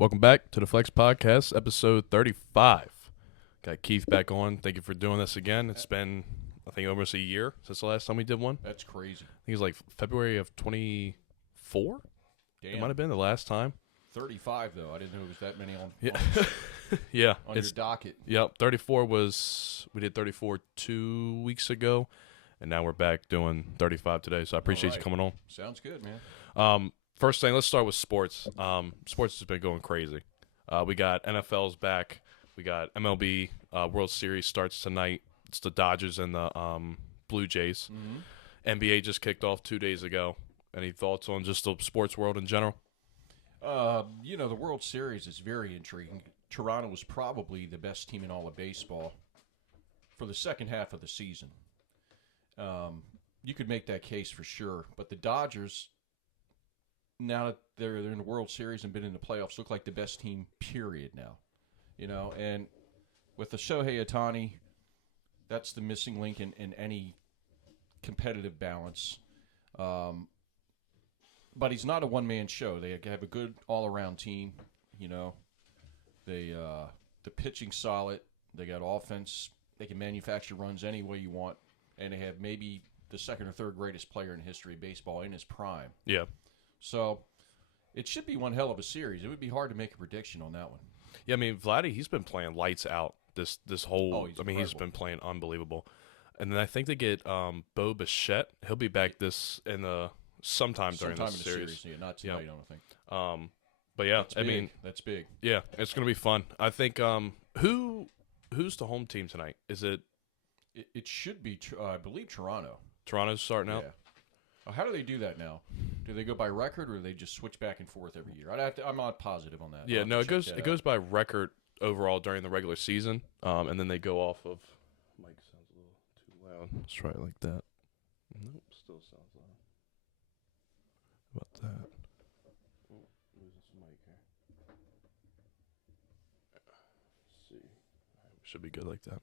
Welcome back to the Flex Podcast, episode 35. Got Keith back on. Thank you for doing this again. It's been, I think, almost a year since the last time we did one. That's crazy. I think it was like February of 24? Damn. It might have been the last time. 35, though. I didn't know it was that many on, Yeah. on your docket. Yep. 34 was, we did 34 2 weeks ago, and now we're back doing 35 today. So I appreciate you coming on. Sounds good, man. First thing, let's start with sports. Sports has been going crazy. We got NFL's back. We got MLB World Series starts tonight. It's the Dodgers and the Blue Jays. Mm-hmm. NBA just kicked off 2 days ago. Any thoughts on just the sports world in general? The World Series is very intriguing. Toronto was probably the best team in all of baseball for the second half of the season. You could make that case for sure. But the Dodgers, now that they're in the World Series and been in the playoffs, look like the best team, period, now. And with the Shohei Ohtani, that's the missing link in any competitive balance. But he's not a one-man show. They have a good all-around team. The pitching's solid. They got offense. They can manufacture runs any way you want. And they have maybe the second or third greatest player in the history of baseball in his prime. Yeah. So it should be one hell of a series. It would be hard to make a prediction on that one. Yeah, I mean, Vladdy, he's been playing lights out this whole – he's been playing unbelievable. And then I think they get Bo Bichette. He'll be back sometime during the series. Yeah, not tonight, I don't think. But yeah, that's big. Yeah, it's going to be fun. I think who's the home team tonight? Is it? It should be, I believe, Toronto. Toronto's starting out. Oh, how do they do that now? Do they go by record, or do they just switch back and forth every year? I'm not positive on that. Yeah, no, it goes by record overall during the regular season, and then they go off of. Mic sounds a little too loud. Let's try it like that. Nope, still sounds loud. How about that? Oh, losing some mic here. Let's see. Should be good like that.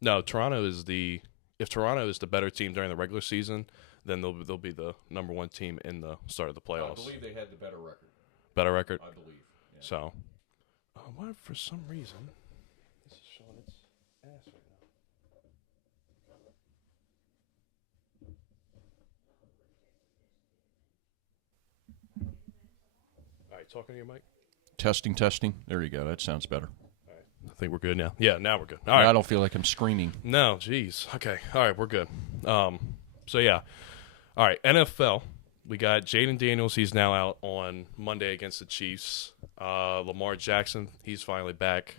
No, Toronto is if Toronto is the better team during the regular season, then they'll be the number one team in the start of the playoffs. I believe they had the better record. Better record? I believe. Yeah. So, what for some reason, this is showing its ass right now. All right, talking to your mic? Testing. There you go. That sounds better. I think we're good now. Yeah, now we're good. All right. I don't feel like I'm screaming. No, jeez. Okay. All right, we're good. So, yeah. All right, NFL. We got Jaden Daniels. He's now out on Monday against the Chiefs. Lamar Jackson, he's finally back,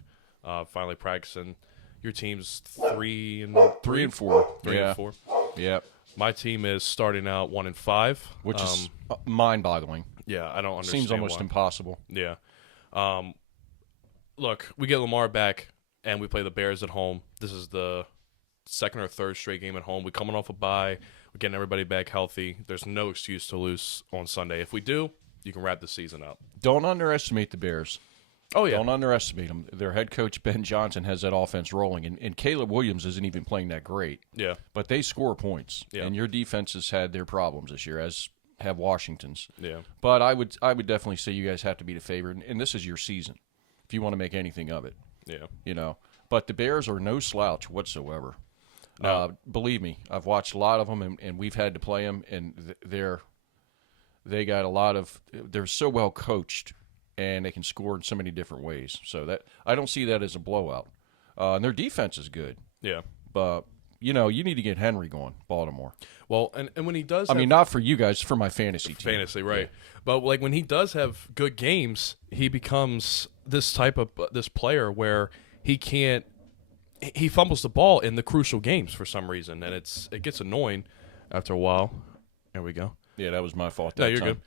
finally practicing. Your team's 3 and 4. 3 and 4. Yeah. My team is starting out 1-5, which is mind-boggling. Yeah, I don't understand. Seems almost impossible. Yeah. Look, we get Lamar back, and we play the Bears at home. This is the second or third straight game at home. We're coming off a bye. We're getting everybody back healthy. There's no excuse to lose on Sunday. If we do, you can wrap the season up. Don't underestimate the Bears. Oh, yeah. Don't underestimate them. Their head coach, Ben Johnson, has that offense rolling, and Caleb Williams isn't even playing that great. Yeah. But they score points, yeah. And your defense has had their problems this year, as have Washington's. Yeah. But I would definitely say you guys have to be the favorite, and this is your season if you want to make anything of it. Yeah. But the Bears are no slouch whatsoever. No. Believe me, I've watched a lot of them, and we've had to play them, and they got a lot of – they're so well coached, and they can score in so many different ways. So that I don't see that as a blowout. And their defense is good. Yeah. But, you need to get Henry going, Baltimore. Well, and when he does I mean, not for you guys, for my fantasy team. Fantasy, right. Yeah. But, when he does have good games, he becomes this player where he can't – he fumbles the ball in the crucial games for some reason, and it gets annoying after a while. There we go. Yeah, that was my fault. No, you're good.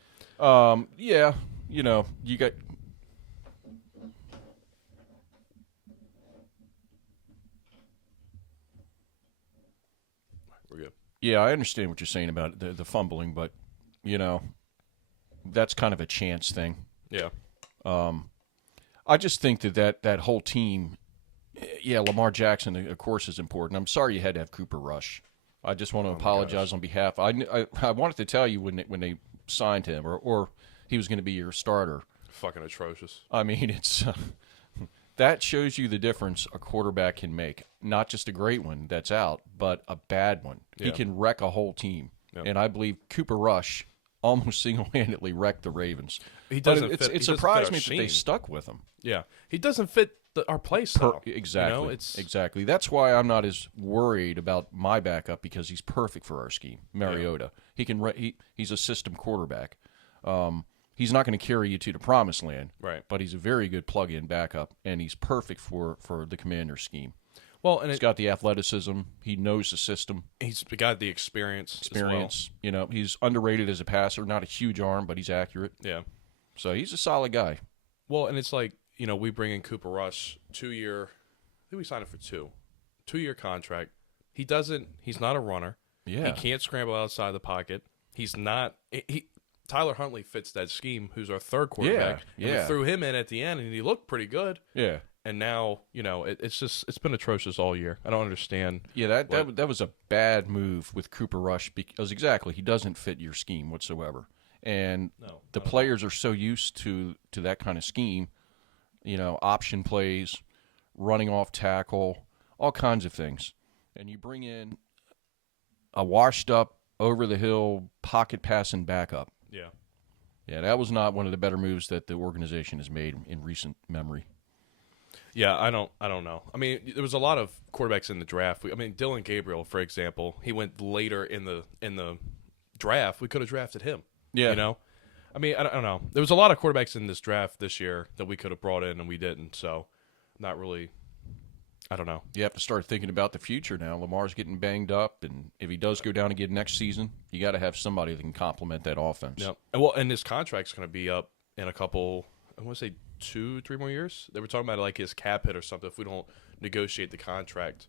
Yeah, you got. We're good. Yeah, I understand what you're saying about the fumbling, but that's kind of a chance thing. Yeah. I just think that whole team. Yeah, Lamar Jackson, of course, is important. I'm sorry you had to have Cooper Rush. I just want to apologize on behalf. I wanted to tell you when they signed him, or he was going to be your starter. fucking atrocious. I mean, it's that shows you the difference a quarterback can make. Not just a great one that's out, but a bad one. Yeah. He can wreck a whole team. Yep. And I believe Cooper Rush almost single-handedly wrecked the Ravens. He doesn't but fit. It surprised me that they stuck with him. Yeah, he doesn't fit our play style. Exactly. You know, exactly. That's why I'm not as worried about my backup, because he's perfect for our scheme. Mariota. He can. He's a system quarterback. He's not going to carry you to the promised land. Right. But he's a very good plug-in backup, and he's perfect for the Commander's scheme. Well, and he's got the athleticism. He knows the system. He's got the experience. As well. You know, he's underrated as a passer. Not a huge arm, but he's accurate. Yeah. So he's a solid guy. Well, and it's like, you know, we bring in Cooper Rush, 2-year. I think we signed him for 2-year contract. He's not a runner. Yeah. He can't scramble outside the pocket. He's not. Tyler Huntley fits that scheme, who's our third quarterback. Yeah. And we threw him in at the end, and he looked pretty good. Yeah. And now, you know, it's been atrocious all year. I don't understand. Yeah, that was a bad move with Cooper Rush, because exactly, he doesn't fit your scheme whatsoever. And the players are so used to that kind of scheme, you know, option plays, running off tackle, all kinds of things. And you bring in a washed up, over the hill, pocket passing backup. Yeah. Yeah, that was not one of the better moves that the organization has made in recent memory. Yeah, I don't know. I mean, there was a lot of quarterbacks in the draft. Dylan Gabriel, for example, he went later in the draft. We could have drafted him. Yeah. You know? I mean, I don't know. There was a lot of quarterbacks in this draft this year that we could have brought in and we didn't. So, not really. I don't know. You have to start thinking about the future now. Lamar's getting banged up, and if he does go down again next season, you got to have somebody that can complement that offense. Yeah. And his contract's going to be up in a couple, I want to say 2-3 more years. They were talking about like his cap hit or something. If we don't negotiate the contract,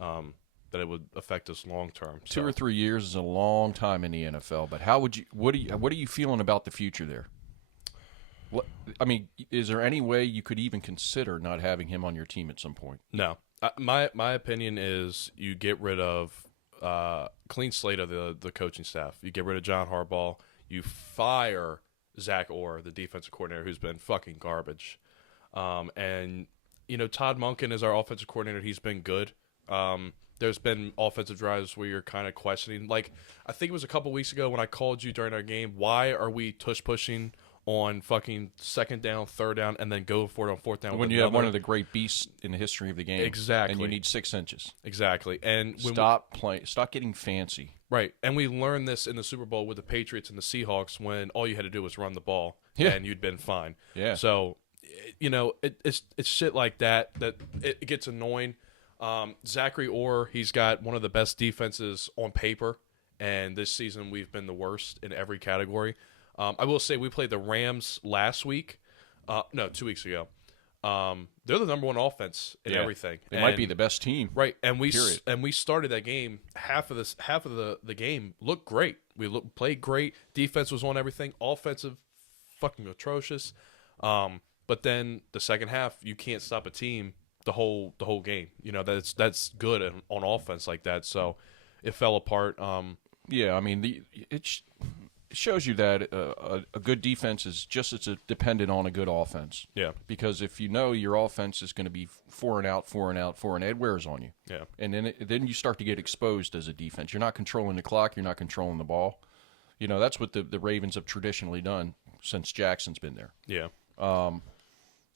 that it would affect us long term. 2 or 3 years is a long time in the NFL. But what are you feeling about the future there? I mean, is there any way you could even consider not having him on your team at some point? No. My opinion is you get rid of clean slate of the coaching staff. You get rid of John Harbaugh. You fire Zach Orr, the defensive coordinator, who's been fucking garbage. And, you know, Todd Monken is our offensive coordinator. He's been good. There's been offensive drives where you're kind of questioning. Like, I think it was a couple weeks ago when I called you during our game, why are we tush-pushing on fucking second down, third down, and then go for it on fourth down? When you have one of the great beasts in the history of the game. Exactly. And you need 6 inches. Exactly. And stop getting fancy. Right. And we learned this in the Super Bowl with the Patriots and the Seahawks when all you had to do was run the ball and you'd been fine. Yeah. So, you know, it's shit like that it gets annoying. Zachary Orr, he's got one of the best defenses on paper, and this season we've been the worst in every category. I will say we played the Rams last week. 2 weeks ago. They're the number one offense in everything. They might be the best team. Right. And we started that game. Half of the game looked great. Played great. Defense was on everything. Offensive, fucking atrocious. But then the second half, you can't stop a team the whole game. You know, that's good on offense like that. So it fell apart. Yeah, I mean, it shows you that a good defense is just as dependent on a good offense. Yeah. Because if you know your offense is going to be 4 and out, 4 and out, 4 and out, it wears on you. Yeah. And then you start to get exposed as a defense. You're not controlling the clock. You're not controlling the ball. You know, that's what the Ravens have traditionally done since Jackson's been there. Yeah.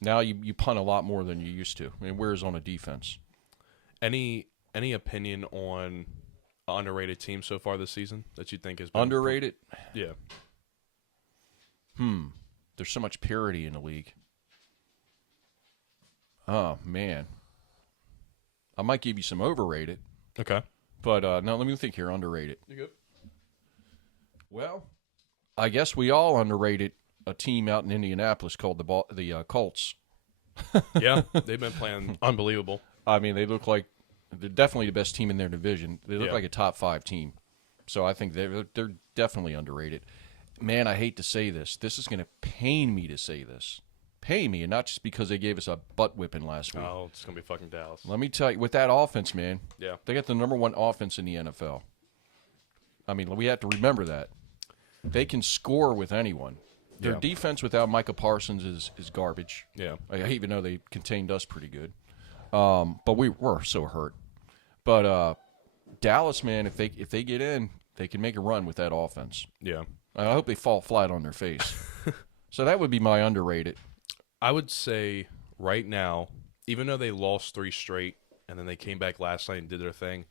Now you punt a lot more than you used to. I mean, it wears on a defense. Any opinion on underrated team so far this season that you think has been underrated? Yeah. There's so much parity in the league. Oh man, I might give you some overrated. Okay. But no, let me think here. Underrated. You good? Well, I guess we all underrated a team out in Indianapolis called the Colts. Yeah, they've been playing unbelievable. I mean, they look like they're definitely the best team in their division. They look like a top 5 team. So I think they're definitely underrated. Man, I hate to say this. This is going to pain me to say this. Pain me, and not just because they gave us a butt whipping last week. Oh, it's going to be fucking Dallas. Let me tell you, with that offense, man, yeah, they got the number 1 offense in the NFL. I mean, we have to remember that. They can score with anyone. Their Yeah. defense without Micah Parsons is garbage. Yeah. Even though they contained us pretty good. But we were so hurt. But Dallas, man, if they get in, they can make a run with that offense. Yeah. I hope they fall flat on their face. So that would be my underrated. I would say right now, even though they lost 3 straight and then they came back last night and did their thing,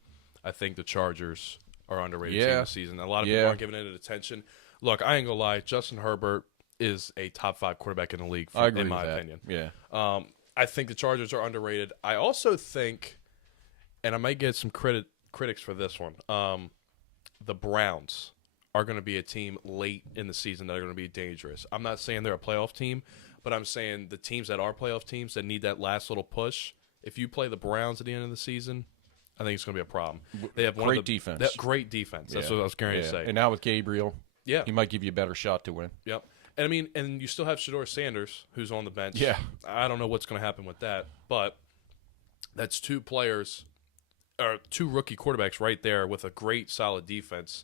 I think the Chargers are underrated team this season. A lot of people aren't giving it attention. Look, I ain't gonna lie, Justin Herbert is a top 5 quarterback in the league, I agree in my with that. opinion. Yeah. I think the Chargers are underrated. I also think, and I might get some critics for this one, the Browns are going to be a team late in the season that are going to be dangerous. I'm not saying they're a playoff team, but I'm saying the teams that are playoff teams that need that last little push, if you play the Browns at the end of the season, I think it's going to be a problem. They have great defense. Great defense. That's what I was going to say. And now with Gabriel, Yeah. he might give you a better shot to win. Yep. And I mean, and you still have Shador Sanders, who's on the bench. Yeah. I don't know what's going to happen with that, but that's 2 players, or 2 rookie quarterbacks right there with a great, solid defense.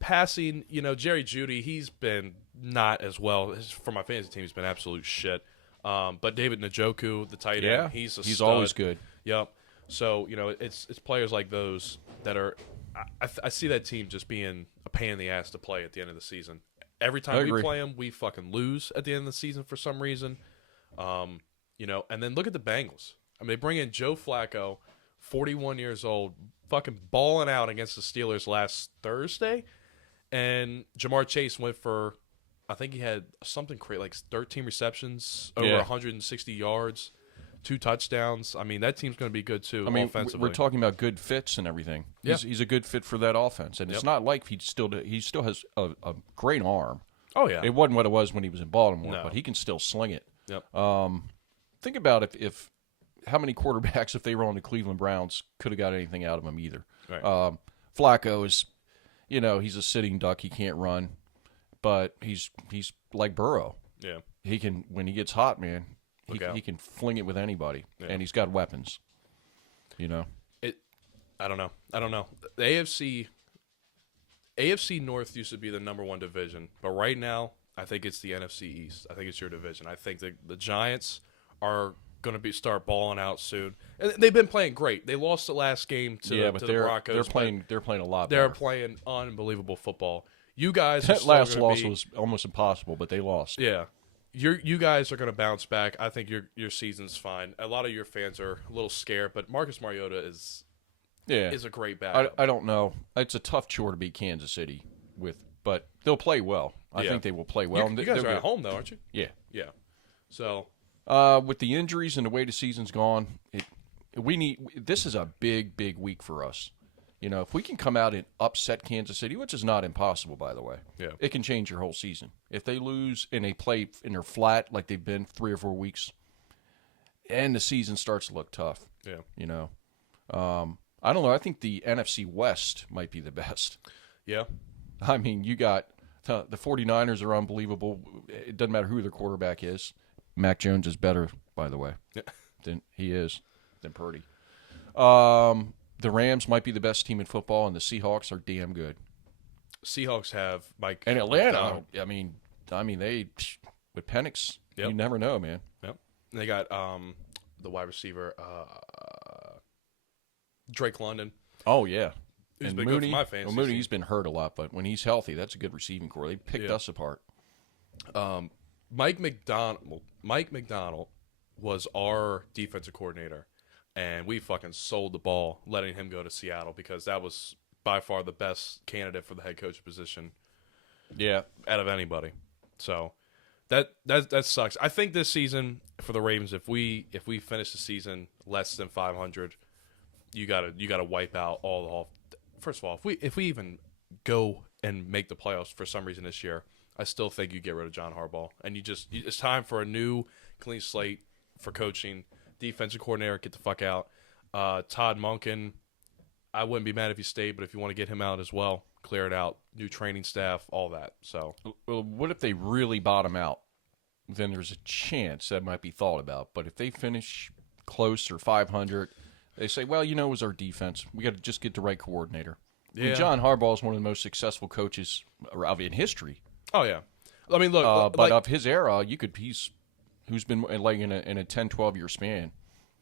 Passing, Jerry Jeudy, he's been not as well. For my fantasy team, he's been absolute shit. But David Njoku, the tight end, he's a stud. always good. Yep. So, it's players like those that are I see that team just being a pain in the ass to play at the end of the season. Every time we play them, we fucking lose at the end of the season for some reason. And then look at the Bengals. I mean, they bring in Joe Flacco, 41 years old, fucking balling out against the Steelers last Thursday. And Jamar Chase went for, I think he had something crazy, like 13 receptions, over 160 yards, 2 touchdowns. I mean, that team's going to be good too. Offensively. We're talking about good fits and everything. Yeah. He's a good fit for that offense, and it's not like he still has a great arm. Oh yeah, It wasn't what it was when he was in Baltimore, No. but he can still sling it. Yep. Think about if how many quarterbacks, if they were on the Cleveland Browns, could have got anything out of him either. Right. Flacco is, he's a sitting duck. He can't run, but he's like Burrow. Yeah. He can, when he gets hot, man. He can fling it with anybody, Yeah. and he's got weapons. I don't know. The AFC North used to be the number 1 division, but right now I think it's the NFC East. I think it's your division. I think the Giants are going to start balling out soon. And they've been playing great. They lost the last game to the Broncos. They're playing a lot They're better. playing unbelievable football. You guys, That last loss was almost impossible, but they lost. Yeah. You guys are going to bounce back. I think your season's fine. A lot of your fans are a little scared, but Marcus Mariota is a great backup. I don't know. It's a tough chore to beat Kansas City with, but they'll play well. I think they will play well. You guys are at home though, aren't you? Yeah. Yeah. So with the injuries and the way the season's gone, this is a big week for us. If we can come out and upset Kansas City, which is not impossible, by the way, it can change your whole season. If they lose and they play and they're flat like they've been 3 or 4 weeks, and the season starts to look tough. Yeah. I don't know. I think the NFC West might be the best. Yeah. I mean, you got the 49ers are unbelievable. It doesn't matter who their quarterback is. Mac Jones is better, by the way, than Purdy. The Rams might be the best team in football, and the Seahawks are damn good. Seahawks have Mike And Atlanta, McDonald. I mean, they with Penix, Yep. you never know, man. Yep. And they got the wide receiver Drake London. Oh yeah, Who's and been Mooney. good for my fantasy Mooney, team. he's been hurt a lot, but when he's healthy, that's a good receiving core. They picked us apart. Mike McDonald was our defensive coordinator, and we fucking sold the ball letting him go to Seattle because that was by far the best candidate for the head coach position. Yeah, out of anybody. So that sucks. I think this season for the Ravens, if we finish the season less than 500, you gotta wipe out all. First of all, if we even go and make the playoffs for some reason this year, I still think you get rid of John Harbaugh, and it's time for a new clean slate for coaching. Defensive coordinator, get the fuck out. Todd Monken, I wouldn't be mad if he stayed, but if you want to get him out as well, clear it out. New training staff, all that. So, well, what if they really bottom out? Then there's a chance that might be thought about. But if they finish close or 500, they say, well, it was our defense. We got to just get the right coordinator. Yeah. I mean, John Harbaugh is one of the most successful coaches in history. Oh yeah, I mean, look, but of his era, who's been like in a 10, 12-year span.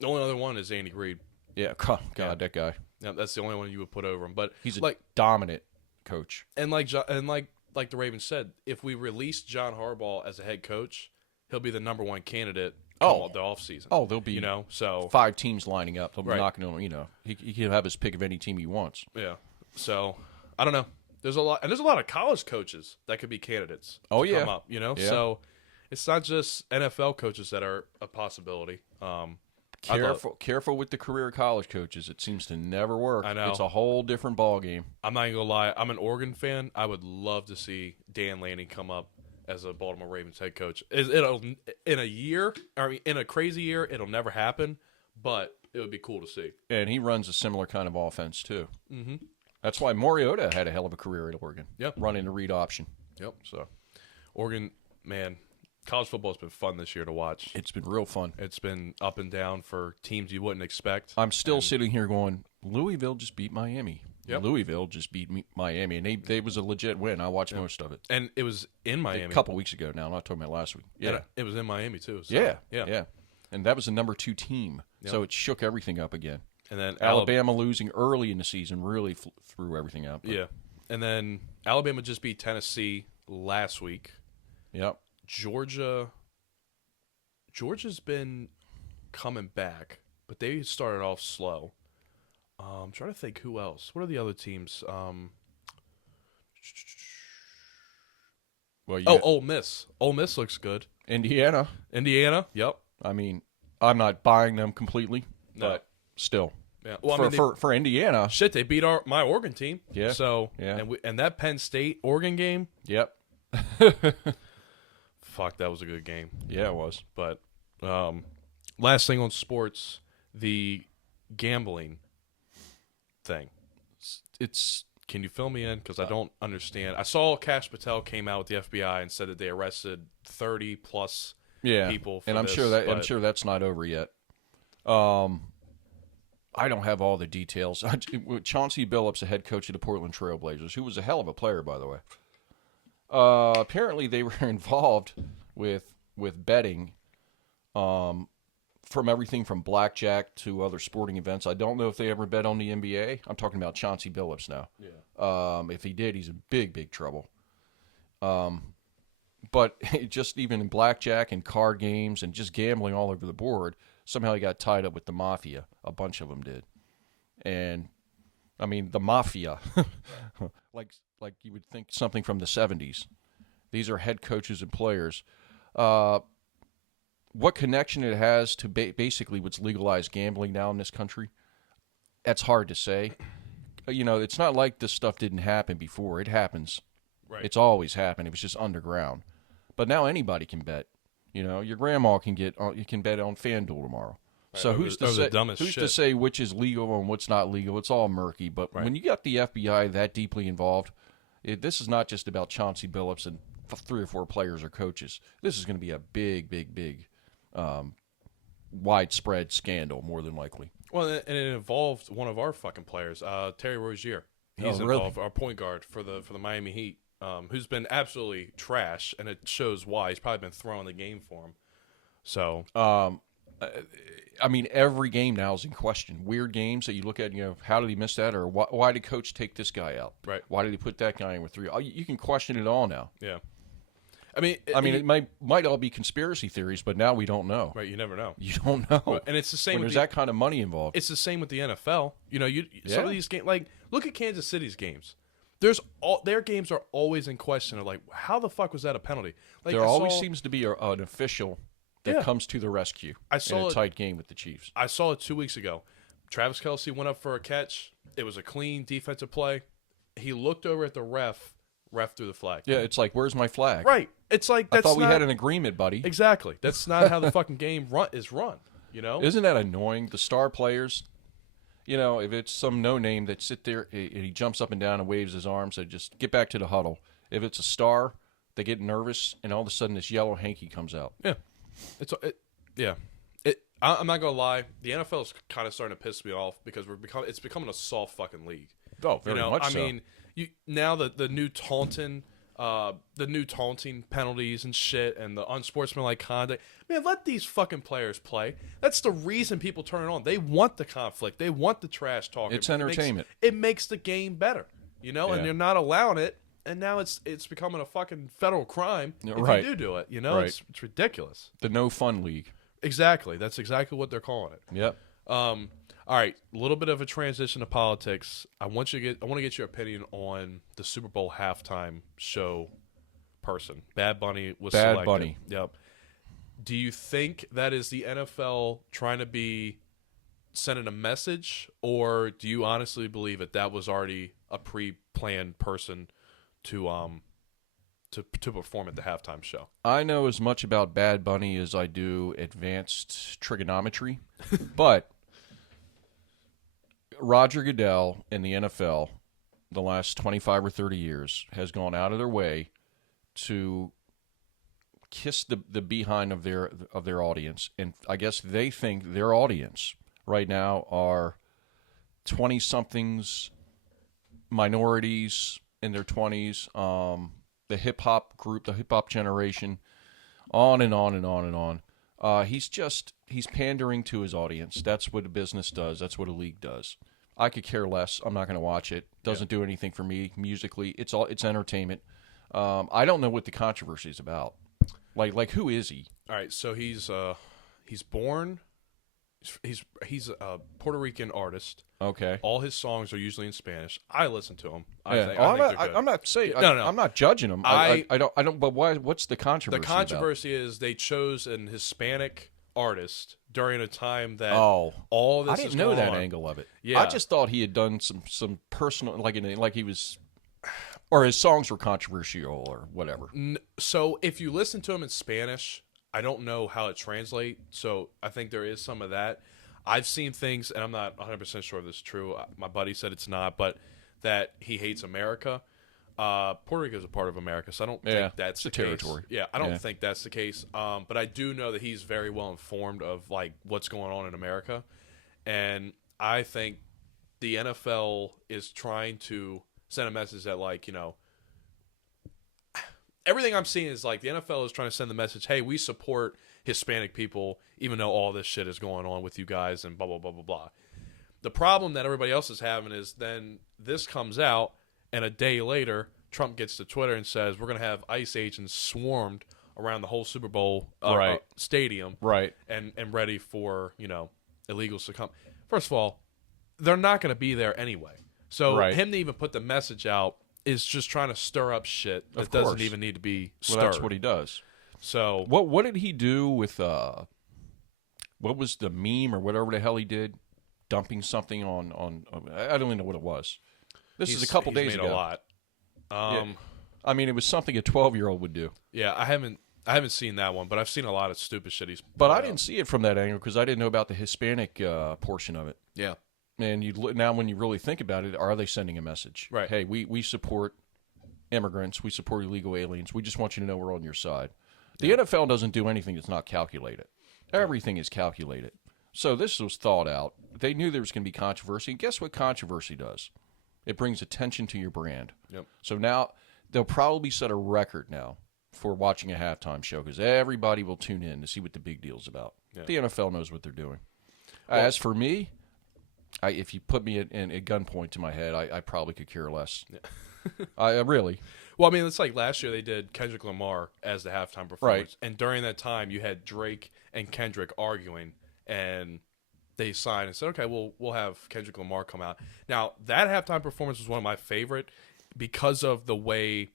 the only other one is Andy Reid. Yeah, God, that guy. Yeah, that's the only one you would put over him. But He's a dominant coach. And like the Ravens said, if we release John Harbaugh as a head coach, he'll be the number one candidate the offseason. Oh, there'll be 5 teams lining up. They'll be knocking on. He can have his pick of any team he wants. Yeah. So I don't know. There's a lot of college coaches that could be candidates. Come up. Yeah. So it's not just NFL coaches that are a possibility. Careful with the career college coaches. It seems to never work. I know. It's a whole different ballgame. I'm not gonna lie. I'm an Oregon fan. I would love to see Dan Lanning come up as a Baltimore Ravens head coach. It'll in a crazy year, it'll never happen. But it would be cool to see. And he runs a similar kind of offense too. Mm-hmm. That's why Mariota had a hell of a career at Oregon. Yep. Running the read option. Yep. So, Oregon, man. College football has been fun this year to watch. It's been real fun. It's been up and down for teams you wouldn't expect. I'm still sitting here going, Louisville just beat Miami. Yep. Louisville just beat Miami, and they was a legit win. I watched most of it. And it was in Miami. A couple weeks ago now. I'm not talking about last week. Yeah. And it was in Miami, too. So, yeah. And that was the number 2 team, so it shook everything up again. And then Alabama losing early in the season really threw everything out. Yeah. And then Alabama just beat Tennessee last week. Yep. Georgia's been coming back, but they started off slow. I'm trying to think who else. What are the other teams? Ole Miss. Ole Miss looks good. Indiana. Yep. I mean, I'm not buying them completely, but still. Yeah. Well, for Indiana, shit, they beat my Oregon team. Yeah. So yeah. And that Penn State Oregon game. Yep. Fuck, that was a good game. Yeah, it was. But last thing on sports, the gambling thing. Can you fill me in? Because I don't understand. I saw Kash Patel came out with the FBI and said that they arrested 30 plus people. For and I'm sure that's not over yet. I don't have all the details. Chauncey Billups, the head coach of the Portland Trailblazers, who was a hell of a player, by the way. Apparently, they were involved with betting, from everything from blackjack to other sporting events. I don't know if they ever bet on the NBA. I'm talking about Chauncey Billups now. Yeah. If he did, he's in big trouble. But just even in blackjack and card games and just gambling all over the board, somehow he got tied up with the mafia. A bunch of them did, and I mean the mafia, like you would think something from the 70s. These are head coaches and players. What connection it has to basically what's legalized gambling now in this country, that's hard to say. It's not like this stuff didn't happen before. It happens. Right. It's always happened. It was just underground. But now anybody can bet. Your grandma can bet on FanDuel tomorrow. Right. So who's to say which is legal and what's not legal? It's all murky. But when you got the FBI that deeply involved, this is not just about Chauncey Billups and 3 or 4 players or coaches. This is going to be a big, widespread scandal, more than likely. Well, and it involved one of our fucking players, Terry Rozier. He's involved, our point guard for the Miami Heat, who's been absolutely trash, and it shows why. He's probably been throwing the game for him. So, I mean, every game now is in question. Weird games that you look at, how did he miss that, or why did coach take this guy out? Right. Why did he put that guy in with 3? You can question it all now. Yeah. I mean, it might all be conspiracy theories, but now we don't know. Right, you never know. You don't know. And it's the same when there's that kind of money involved. It's the same with the NFL. Some of these games, like look at Kansas City's games. Their games are always in question. Of like, how the fuck was that a penalty? Like, there always seems to be an official that comes to the rescue in a tight game with the Chiefs. I saw it 2 weeks ago. Travis Kelce went up for a catch. It was a clean defensive play. He looked over at the ref threw the flag. Yeah, it's like, where's my flag? Right. It's like, I thought we had an agreement, buddy. Exactly. That's not how the fucking game is run, Isn't that annoying? The star players, if it's some no-name that sit there and he jumps up and down and waves his arms and just get back to the huddle. If it's a star, they get nervous, and all of a sudden this yellow hanky comes out. Yeah. I'm not going to lie. The NFL is kind of starting to piss me off because it's becoming a soft fucking league. Oh, very much so. I mean, now the new Taunton the new taunting penalties and shit and the unsportsmanlike conduct. Man, let these fucking players play. That's the reason people turn it on. They want the conflict. They want the trash talk. It's entertainment. It makes the game better, and Yeah. they're not allowing it. And now it's becoming a fucking federal crime if Right. you do it. Right. It's ridiculous. The no fun league. Exactly. That's exactly what they're calling it. Yep. All right, a little bit of a transition to politics. I want to get your opinion on the Super Bowl halftime show person. Bad Bunny was Bad selected. Bunny. Yep. Do you think that is the NFL trying to be sending a message, or do you honestly believe that was already a pre-planned person to perform at the halftime show? I know as much about Bad Bunny as I do advanced trigonometry, but Roger Goodell in the NFL the last 25 or 30 years has gone out of their way to kiss the behind of their audience, and I guess they think their audience right now are 20-somethings, minorities in their 20s, the hip-hop group, the hip-hop generation, on and on and on and on. He's pandering to his audience. That's what a business does. That's what a league does. I could care less. I'm not going to watch it. Doesn't do anything for me musically. It's entertainment. I don't know what the controversy is about. Like who is he? All right, so he's born. He's a Puerto Rican artist. Okay. All his songs are usually in Spanish. I listen to him. I Yeah. think I'm they're good. not saying. No. I'm not judging him. I don't. But why? What's the controversy? The controversy is they chose an Hispanic artist during a time that Oh. all this I didn't is know going that on. angle of it. Yeah. I just thought he had done some personal, like he was, or his songs were controversial or whatever. So if you listen to him in Spanish, I don't know how it translates. So I think there is some of that. I've seen things, and I'm not 100% sure if this is true. My buddy said it's not, but that he hates America. Puerto Rico is a part of America, so I don't think that's the territory. Case. Yeah, I don't think that's the case. But I do know that he's very well informed of like what's going on in America, and I think the NFL is trying to send a message that everything I'm seeing is like the NFL is trying to send the message, hey, we support Hispanic people, even though all this shit is going on with you guys and blah, blah, blah, blah, blah. The problem that everybody else is having is then this comes out, and a day later, Trump gets to Twitter and says, we're going to have ICE agents swarmed around the whole Super Bowl stadium and ready for, illegals to come. First of all, they're not going to be there anyway. So him to even put the message out is just trying to stir up shit that doesn't even need to be stirred. Well, that's what he does. So what did he do with what was the meme or whatever the hell he did, dumping something on I don't even know what it was. This is a couple days ago. A lot. I mean, it was something a 12-year-old would do. Yeah, I haven't seen that one, but I've seen a lot of stupid shit he's. But I didn't see it from that angle because I didn't know about the Hispanic portion of it. Yeah. And now, when you really think about it, are they sending a message? Right. Hey, we support immigrants. We support illegal aliens. We just want you to know we're on your side. The NFL doesn't do anything that's not calculated. Everything is calculated. So this was thought out. They knew there was going to be controversy. And guess what controversy does? It brings attention to your brand. Yep. So now they'll probably set a record now for watching a halftime show because everybody will tune in to see what the big deal's about. Yeah. The NFL knows what they're doing. Well, as for me, if you put me in a gunpoint to my head, I probably could care less. Yeah. I really. Well, I mean, it's like last year they did Kendrick Lamar as the halftime performance. Right. And during that time, you had Drake and Kendrick arguing, and they signed and said, okay, we'll have Kendrick Lamar come out. Now, that halftime performance was one of my favorite because of the way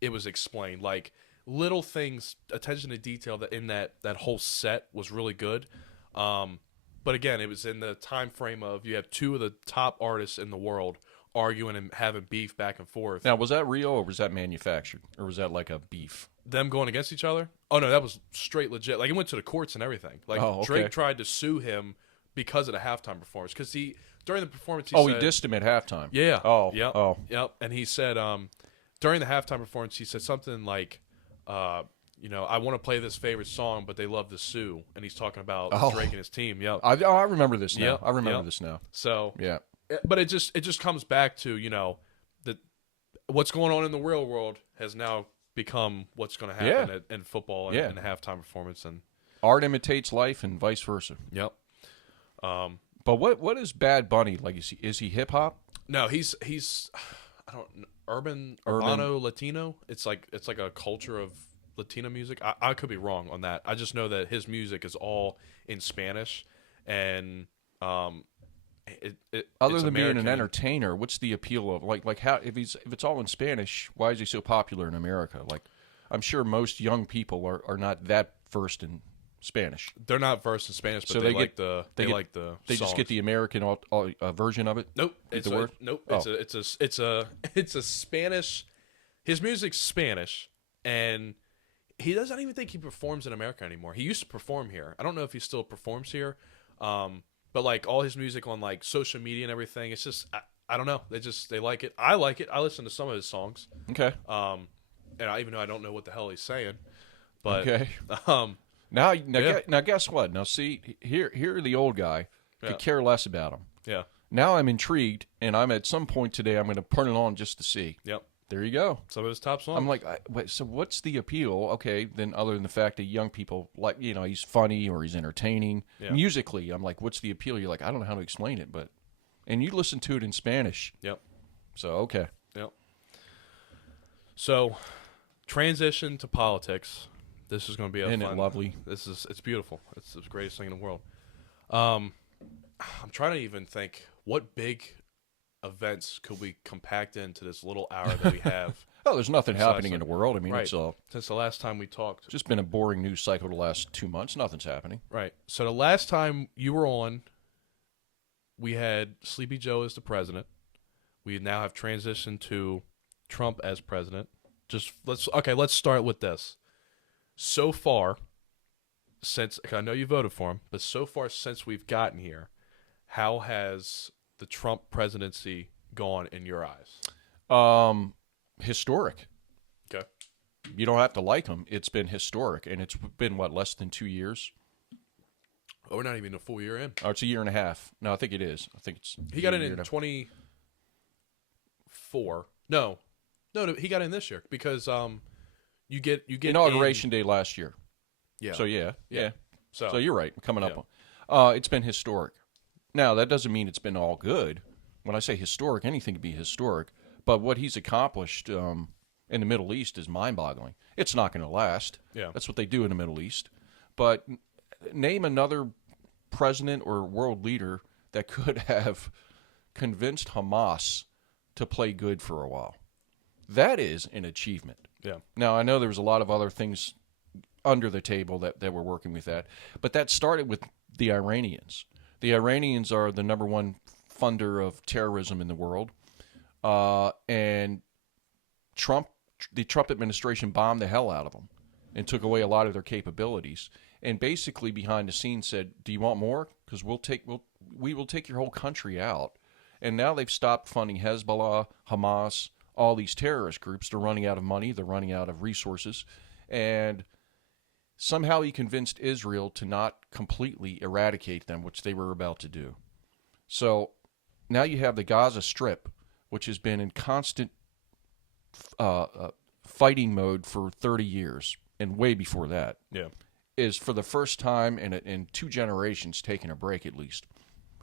it was explained. Like, little things, attention to detail that in that whole set was really good. But again, it was in the time frame of you have two of the top artists in the world arguing and having beef back and forth. Now, was that real or was that manufactured? Or was that like a beef? Them going against each other? Oh, no, that was straight legit. Like, it went to the courts and everything. Like, Drake tried to sue him because of the halftime performance. Because during the performance, he said... he dissed him at halftime. Yeah. Oh. Yep. Oh. Yep. And he said, during the halftime performance, he said something like, I want to play this favorite song, but they love to sue. And he's talking about Drake and his team. Yep. I remember this now. Yep. I remember this now. So... Yeah. But it just comes back to, that what's going on in the real world has now become what's going to happen in football and in the halftime performance. And art imitates life, and vice versa. yep. But what is Bad Bunny like? Is he hip hop? No, he's I don't urbano Latino. It's like a culture of Latino music. I could be wrong on that. I just know that his music is all in Spanish, and other it's than being an American. entertainer, what's the appeal of like how if it's all in Spanish, why is he so popular in America? Like, I'm sure most young people are not that versed in Spanish. They're not versed in Spanish, but So they just songs. get the American version of it. Nope. It's It's the word. Nope. Oh. It's a Spanish. His music's Spanish, and he doesn't even think he performs in America anymore. He used to perform here. I don't know if he still performs here, but like all his music on like social media and everything, it's just I don't know. They like it. I like it. I listen to some of his songs. Okay. And even though I don't know what the hell he's saying, but Okay. Now, guess what? Now, see, here the old guy could care less about him. Yeah. Now I'm intrigued, and I'm at some point today I'm going to turn it on just to see. Yep. There you go. Some of his top songs. I'm like, so what's the appeal? Okay, then other than the fact that young people like, he's funny or he's entertaining musically. I'm like, what's the appeal? You're like, I don't know how to explain it, and you listen to it in Spanish. Yep. So okay. Yep. So, transition to politics. This is going to be Isn't it lovely? It's beautiful. It's the greatest thing in the world. I'm trying to even think what big events could we compact into this little hour that we have. Oh, there's nothing happening in the world. I mean, right. It's all Since the last time we talked. Just been a boring news cycle the last 2 months. Nothing's happening. Right. So the last time you were on, we had Sleepy Joe as the president. We now have transitioned to Trump as president. Let's start with this. So far, since I know you voted for him, but so far since we've gotten here, how has the Trump presidency gone in your eyes? Historic. Okay. You don't have to like him. It's been historic, and it's been less than 2 years. Oh, we're not even a full year in. Oh, it's a year and a half. No, I think it is. I think it's. He got in 24. No, he got in this year because you get Inauguration Day last year. Yeah. So yeah. So you're right. Coming up on. It's been historic. Now that doesn't mean it's been all good. When I say historic, anything can be historic. But what he's accomplished in the Middle East is mind-boggling. It's not going to last. Yeah. That's what they do in the Middle East. But name another president or world leader that could have convinced Hamas to play good for a while. That is an achievement. Yeah. Now, I know there was a lot of other things under the table that were working with that, but that started with the Iranians. The Iranians are the number one funder of terrorism in the world, and the Trump administration bombed the hell out of them and took away a lot of their capabilities, and basically behind the scenes said, "Do you want more? Because we will take your whole country out." And now they've stopped funding Hezbollah, Hamas, all these terrorist groups. They're running out of money. They're running out of resources. And somehow he convinced Israel to not completely eradicate them, which they were about to do. So now you have the Gaza Strip, which has been in constant fighting mode for 30 years, and way before that. Yeah. Is for the first time in 2 generations taking a break at least.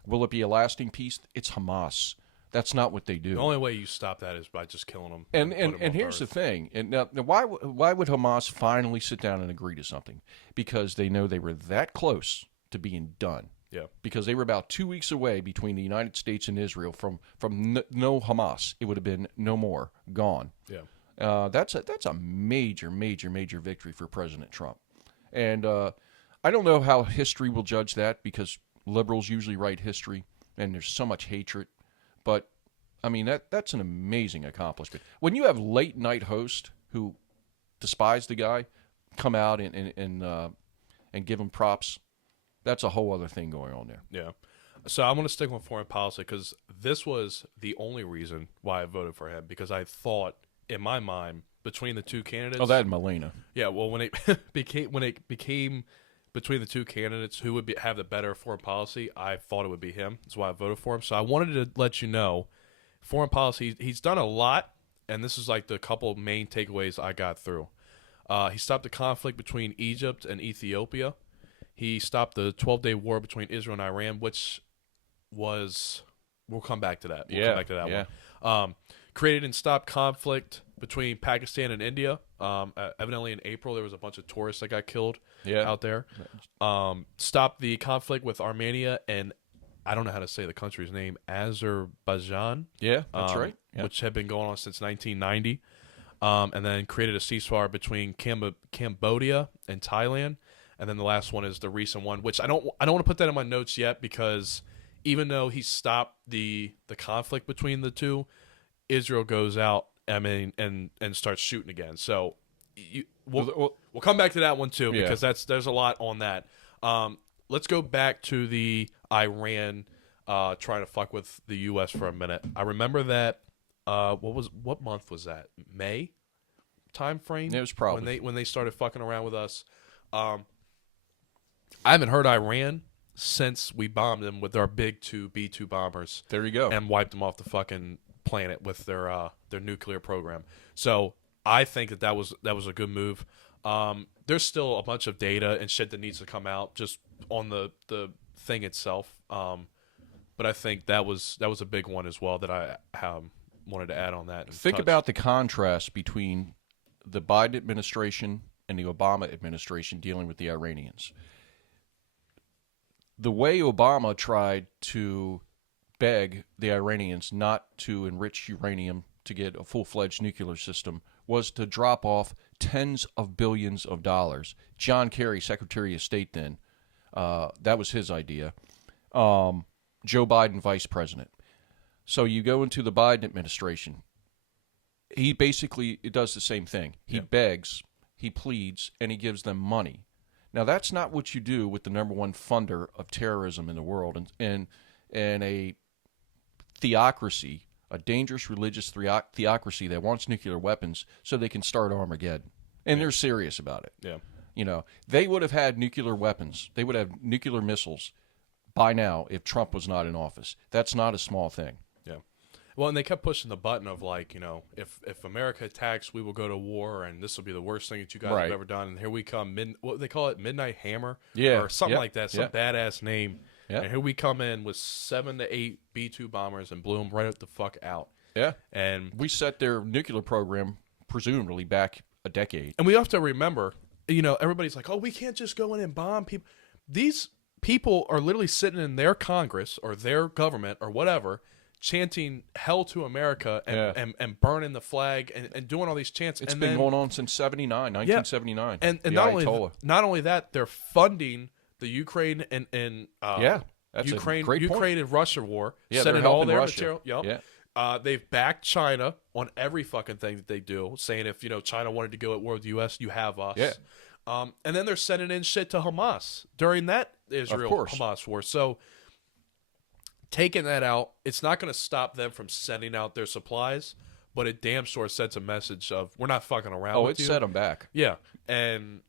Will it be a lasting peace? It's Hamas. That's not what they do. The only way you stop that is by just killing them. And here's the thing. And now why would Hamas finally sit down and agree to something? Because they know they were that close to being done. Yeah. Because they were about 2 weeks away between the United States and Israel from no Hamas. It would have been no more, gone. Yeah. That's a major victory for President Trump. And I don't know how history will judge that, because liberals usually write history, and there's so much hatred. But, I mean, that's an amazing accomplishment. When you have late-night hosts who despise the guy come out and give him props, that's a whole other thing going on there. Yeah. So I'm going to stick with foreign policy, because this was the only reason why I voted for him, because I thought, in my mind, between the two candidates... Oh, that and Melania. Yeah, well, when it became between the two candidates who would have the better foreign policy, I thought it would be him. That's why I voted for him. So I wanted to let you know, foreign policy, he's done a lot, and this is like the couple main takeaways I got through. He stopped the conflict between Egypt and Ethiopia. He stopped the 12-day war between Israel and Iran, which was, we'll come back to that. We'll come back to that one. Created and stopped conflict between Pakistan and India. Evidently in April, there was a bunch of tourists that got killed out there. Stopped the conflict with Armenia and, I don't know how to say the country's name, Azerbaijan. Yeah, that's right. Yeah. Which had been going on since 1990. And then created a ceasefire between Cambodia and Thailand. And then the last one is the recent one, which I don't want to put that in my notes yet, because even though he stopped the conflict between the two, Israel goes out, and starts shooting again. So we'll come back to that one too, because there's a lot on that. Let's go back to the Iran trying to fuck with the U.S. for a minute. I remember that. What month was that? May time frame? It was probably when they started fucking around with us. I haven't heard Iran since we bombed them with our big two B-2 bombers. There you go. And wiped them off the fucking planet with their nuclear program. So I think that was a good move. There's still a bunch of data and shit that needs to come out just on the thing itself. But I think that was a big one as well that I wanted to add on that. Think about the contrast between the Biden administration and the Obama administration dealing with the Iranians. The way Obama tried to beg the Iranians not to enrich uranium to get a full-fledged nuclear system was to drop off tens of billions of dollars. John Kerry, Secretary of State then, that was his idea. Joe Biden, Vice President. So you go into the Biden administration. He basically does the same thing. He begs, he pleads, and he gives them money. Now, that's not what you do with the number one funder of terrorism in the world and a theocracy, a dangerous religious theocracy that wants nuclear weapons so they can start Armageddon. And they're serious about it. Yeah. You know, they would have had nuclear weapons. They would have nuclear missiles by now if Trump was not in office. That's not a small thing. Yeah. Well, and they kept pushing the button of like, if America attacks, we will go to war, and this will be the worst thing that you guys have ever done. And here we come, what they call it, Midnight Hammer, or something like that, some badass name. Yeah. And here we come in with 7 to 8 B-2 bombers and blew them right the fuck out. Yeah. And we set their nuclear program presumably back a decade. And we have to remember, everybody's like, oh, we can't just go in and bomb people. These people are literally sitting in their Congress or their government or whatever, chanting hell to America and burning the flag and doing all these chants. It's been going on since 1979. And not only that, they're funding the Ukraine and Ukraine and Russia war, sending all their material. They've backed China on every fucking thing that they do, saying if China wanted to go at war with the U.S., you have us. Yeah. And then they're sending in shit to Hamas during that Israel-Hamas war. So taking that out, it's not going to stop them from sending out their supplies, but it damn sure sends a message of we're not fucking around with you. Oh, it set them back. Yeah. And,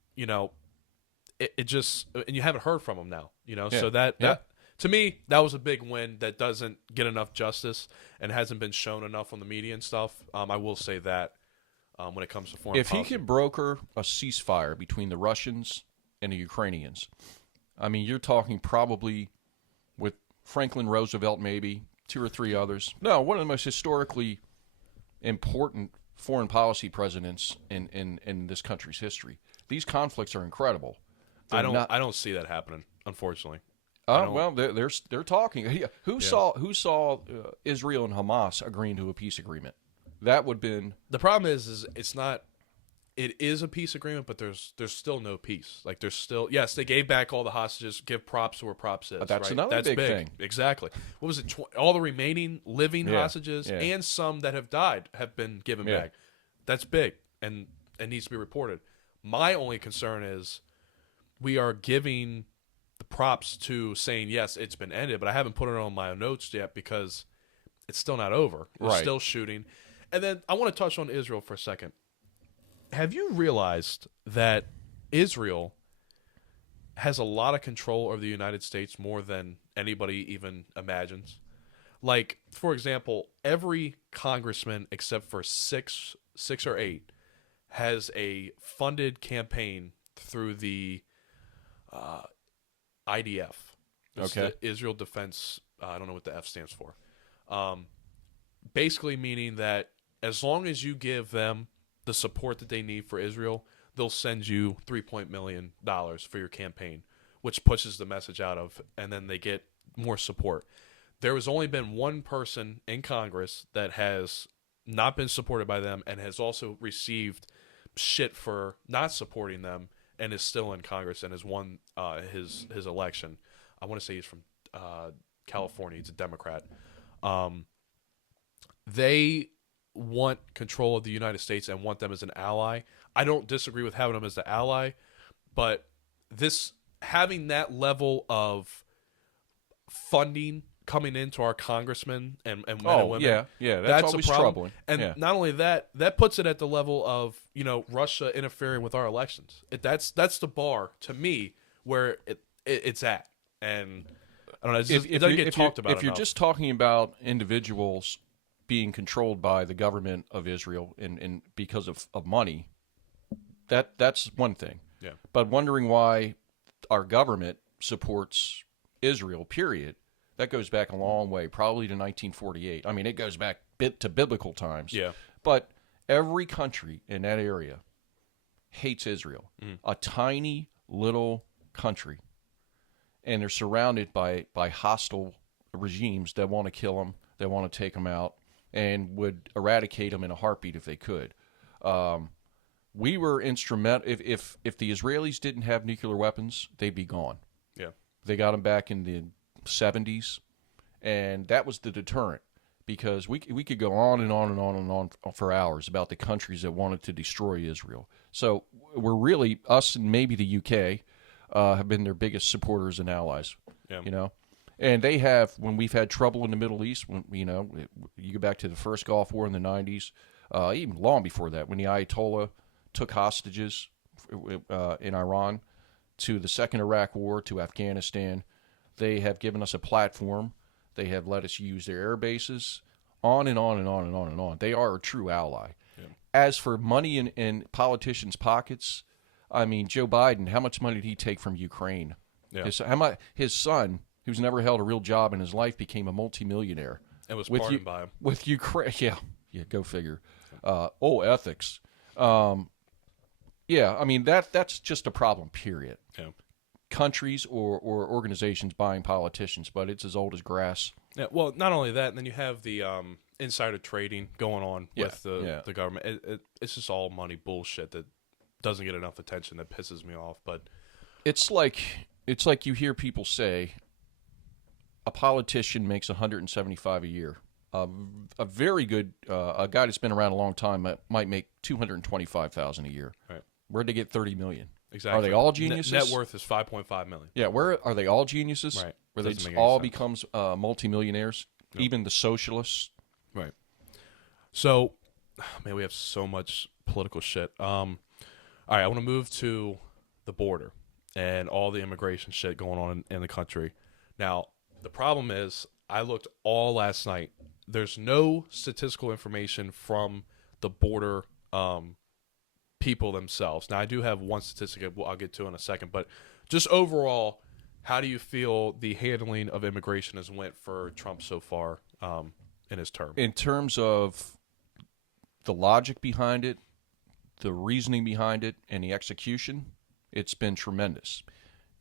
it just – and you haven't heard from them now, So that to me, that was a big win that doesn't get enough justice and hasn't been shown enough on the media and stuff. I will say that when it comes to foreign policy. If he could broker a ceasefire between the Russians and the Ukrainians, I mean, you're talking probably with Franklin Roosevelt, maybe 2 or 3 others. No, one of the most historically important foreign policy presidents in this country's history. These conflicts are incredible. I don't see that happening, unfortunately. Well, they're talking. Who saw Israel and Hamas agreeing to a peace agreement? That would have been the problem. Is it's not. It is a peace agreement, but there's still no peace. Like there's still they gave back all the hostages. Give props to where props is. That's another big thing. Exactly. What was it? All the remaining living hostages and some that have died have been given back. That's big and needs to be reported. My only concern is we are giving the props to saying yes, it's been ended, but I haven't put it on my notes yet because it's still not over. We're still shooting. And then I want to touch on Israel for a second. Have you realized that Israel has a lot of control over the United States more than anybody even imagines? Like, for example, every congressman except for six or eight has a funded campaign through the uh, IDF. It's Okay. the Israel Defense. I don't know what the F stands for. Um, Basically, meaning that as long as you give them the support that they need for Israel, they'll send you $3 million for your campaign, which pushes the message out of, and then they get more support. There has only been one person in Congress that has not been supported by them and has also received shit for not supporting them and is still in Congress and has won his election. I want to say he's from California. He's a Democrat. They want control of the United States and want them as an ally. I don't disagree with having them as the ally, but having that level of funding coming into our congressmen and men and women. That's always a problem. troubling. And not only that, that puts it at the level of, Russia interfering with our elections. That's the bar to me where it's at. And I don't know, it doesn't get talked about If you're enough. just talking about individuals being controlled by the government of Israel and because of money, that's one thing. Yeah. But wondering why our government supports Israel, period, that goes back a long way, probably to 1948. I mean, it goes back to biblical times. Yeah. But every country in that area hates Israel. A tiny little country. And they're surrounded by hostile regimes that want to kill them, that want to take them out, and would eradicate them in a heartbeat if they could. We were instrumental. If the Israelis didn't have nuclear weapons, they'd be gone. Yeah. They got them back in the 70s, and that was the deterrent, because we could go on and on and on and on for hours about the countries that wanted to destroy Israel. So we're really, us and maybe the UK, have been their biggest supporters and allies. Yeah. And they have, when we've had trouble in the Middle East, when you go back to the first Gulf War in the 90s, even long before that, when the Ayatollah took hostages in Iran, to the second Iraq War, to Afghanistan, they have given us a platform. They have let us use their air bases, on and on and on and on and on. They are a true ally. Yeah. As for money in politicians' pockets, I mean, Joe Biden, how much money did he take from Ukraine? Yeah. His son, who's never held a real job in his life, became a multimillionaire. And was pardoned by him. With Ukraine. Yeah, go figure. Ethics. Yeah, I mean, that's just a problem, period. Yeah. Countries or organizations buying politicians, but it's as old as grass. Yeah, well, not only that, and then you have the insider trading going on with the government. It's just all money bullshit that doesn't get enough attention, that pisses me off. But it's like you hear people say a politician makes $175 a year. A very good a guy that's been around a long time might make $225,000 a year. Right. Where'd they get $30 million? Exactly. Are they all geniuses? Net worth is $5.5 million. Yeah. Where are they all geniuses? Right. Where they just all becomes multimillionaires? Nope. Even the socialists. Right. So, man, we have so much political shit. All right, I want to move to the border and all the immigration shit going on in the country. Now, the problem is, I looked all last night. There's no statistical information from the border people themselves. Now, I do have one statistic I'll get to in a second, but just overall, how do you feel the handling of immigration has went for Trump so far in his term? In terms of the logic behind it, the reasoning behind it, and the execution, it's been tremendous.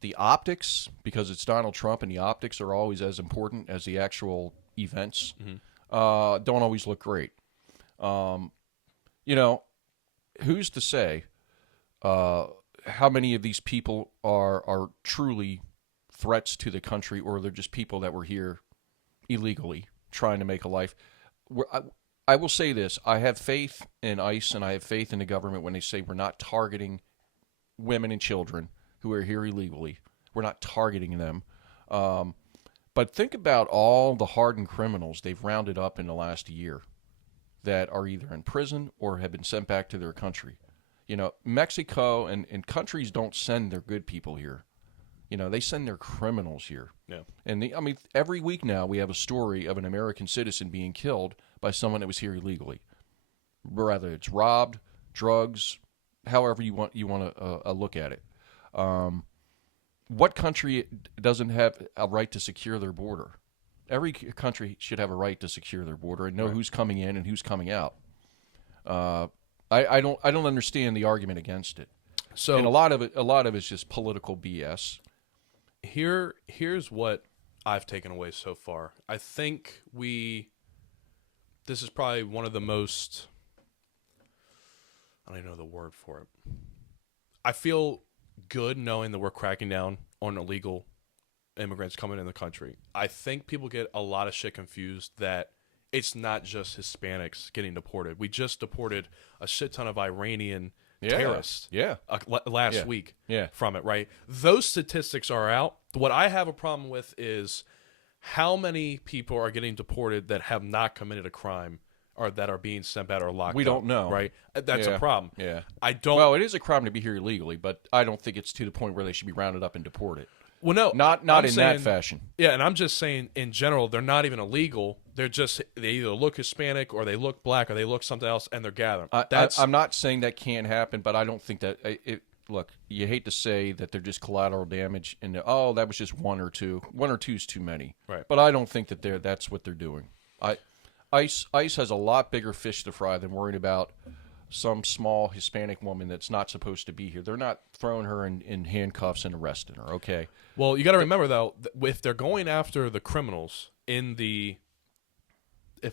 The optics, because it's Donald Trump and the optics are always as important as the actual events, don't always look great. Who's to say how many of these people are truly threats to the country, or they're just people that were here illegally trying to make a life? I will say this. I have faith in ICE and I have faith in the government when they say we're not targeting women and children who are here illegally. We're not targeting them. But think about all the hardened criminals they've rounded up in the last year that are either in prison or have been sent back to their country. Mexico and countries don't send their good people here. They send their criminals here. Yeah. And every week now we have a story of an American citizen being killed by someone that was here illegally. Whether it's robbed, drugs, however you want to look at it. What country doesn't have a right to secure their border? Every country should have a right to secure their border and know who's coming in and who's coming out. I don't understand the argument against it. So, and a lot of it's just political BS. Here's what I've taken away so far. I think this is probably one of the most, I don't even know the word for it. I feel good knowing that we're cracking down on illegal immigrants coming in the country. I think people get a lot of shit confused that it's not just Hispanics getting deported. We just deported a shit ton of Iranian terrorists last week from it, right? Those statistics are out. What I have a problem with is how many people are getting deported that have not committed a crime or that are being sent out or locked up. We don't know. Right? That's a problem. Yeah. I don't. Well, it is a crime to be here illegally, but I don't think it's to the point where they should be rounded up and deported. Well, no. Not in that fashion. Yeah, and I'm just saying in general, they're not even illegal. They either look Hispanic or they look black or they look something else, and they're gathering. I'm not saying that can't happen, but I don't think that look, you hate to say that they're just collateral damage, and that was just one or two. One or two is too many. Right. But I don't think that that's what they're doing. ICE has a lot bigger fish to fry than worrying about some small Hispanic woman that's not supposed to be here. They're not throwing her in handcuffs and arresting her. Okay. Well, you got to remember though, if they're going after the criminals if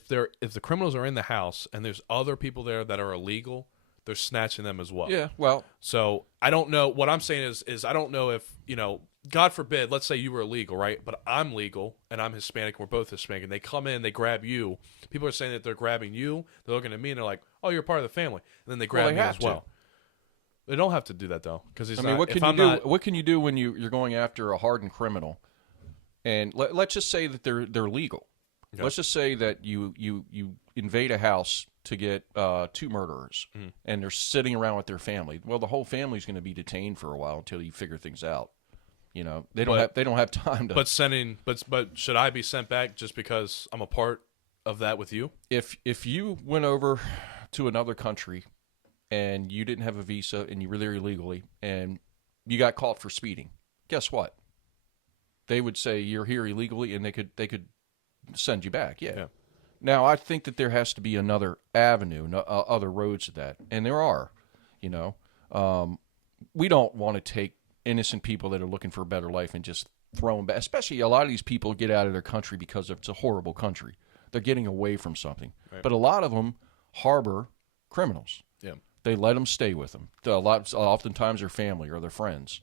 the criminals are in the house and there's other people there that are illegal, they're snatching them as well. Yeah, well. So I don't know. What I'm saying is I don't know if, God forbid, let's say you were illegal, right? But I'm legal and I'm Hispanic. We're both Hispanic. And they come in, they grab you. People are saying that they're grabbing you. They're looking at me and they're like, oh, you're part of the family. And then they grab me as well. They don't have to do that though, because what can you do when you're going after a hardened criminal? And let's just say that they're legal. Okay. Let's just say that you invade a house to get two murderers, and they're sitting around with their family. Well, the whole family's going to be detained for a while until you figure things out. They don't have time to. But should I be sent back just because I'm a part of that with you? If you went over to another country and you didn't have a visa and you were there illegally and you got caught for speeding, guess what? They would say you're here illegally and they could send you back. Yeah. Now, I think that there has to be another avenue, other roads to that, and there are. We don't want to take innocent people that are looking for a better life and just throw them back. Especially a lot of these people get out of their country because it's a horrible country. They're getting away from something. Right. But a lot of them harbor criminals. Yeah. They let them stay with them. Oftentimes their family or their friends.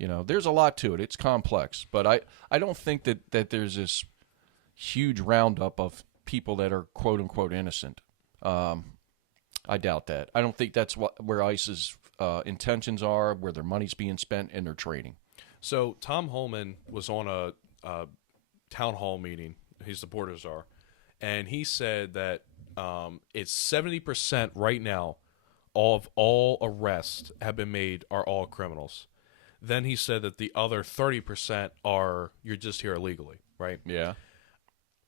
There's a lot to it. It's complex. But I don't think that there's this huge roundup of people that are quote-unquote innocent. I doubt that. I don't think that's where ICE's intentions are, where their money's being spent, and their training. So Tom Holman was on a town hall meeting. He's the board czar. And he said that it's 70% right now of all arrests have been made are all criminals. Then he said that the other 30% are you're just here illegally, right? Yeah.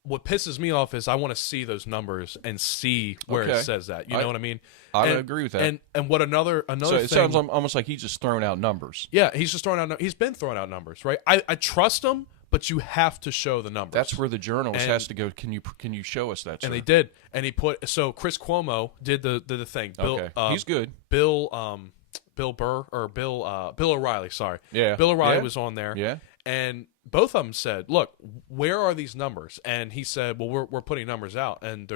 What pisses me off is I want to see those numbers and see where it says that. You know what I mean? I would agree with that. And what another so it thing, sounds almost like he's just throwing out numbers. Yeah, he's just throwing out. He's been throwing out numbers, right? I trust him, but you have to show the numbers. That's where the journalist has to go. Can you show us that? Sir? And they did. And he put Chris Cuomo did the thing. Bill, he's good. Bill O'Reilly. Sorry. Yeah. Bill O'Reilly was on there. Yeah. And both of them said, "Look, where are these numbers?" And he said, "Well, we're putting numbers out." And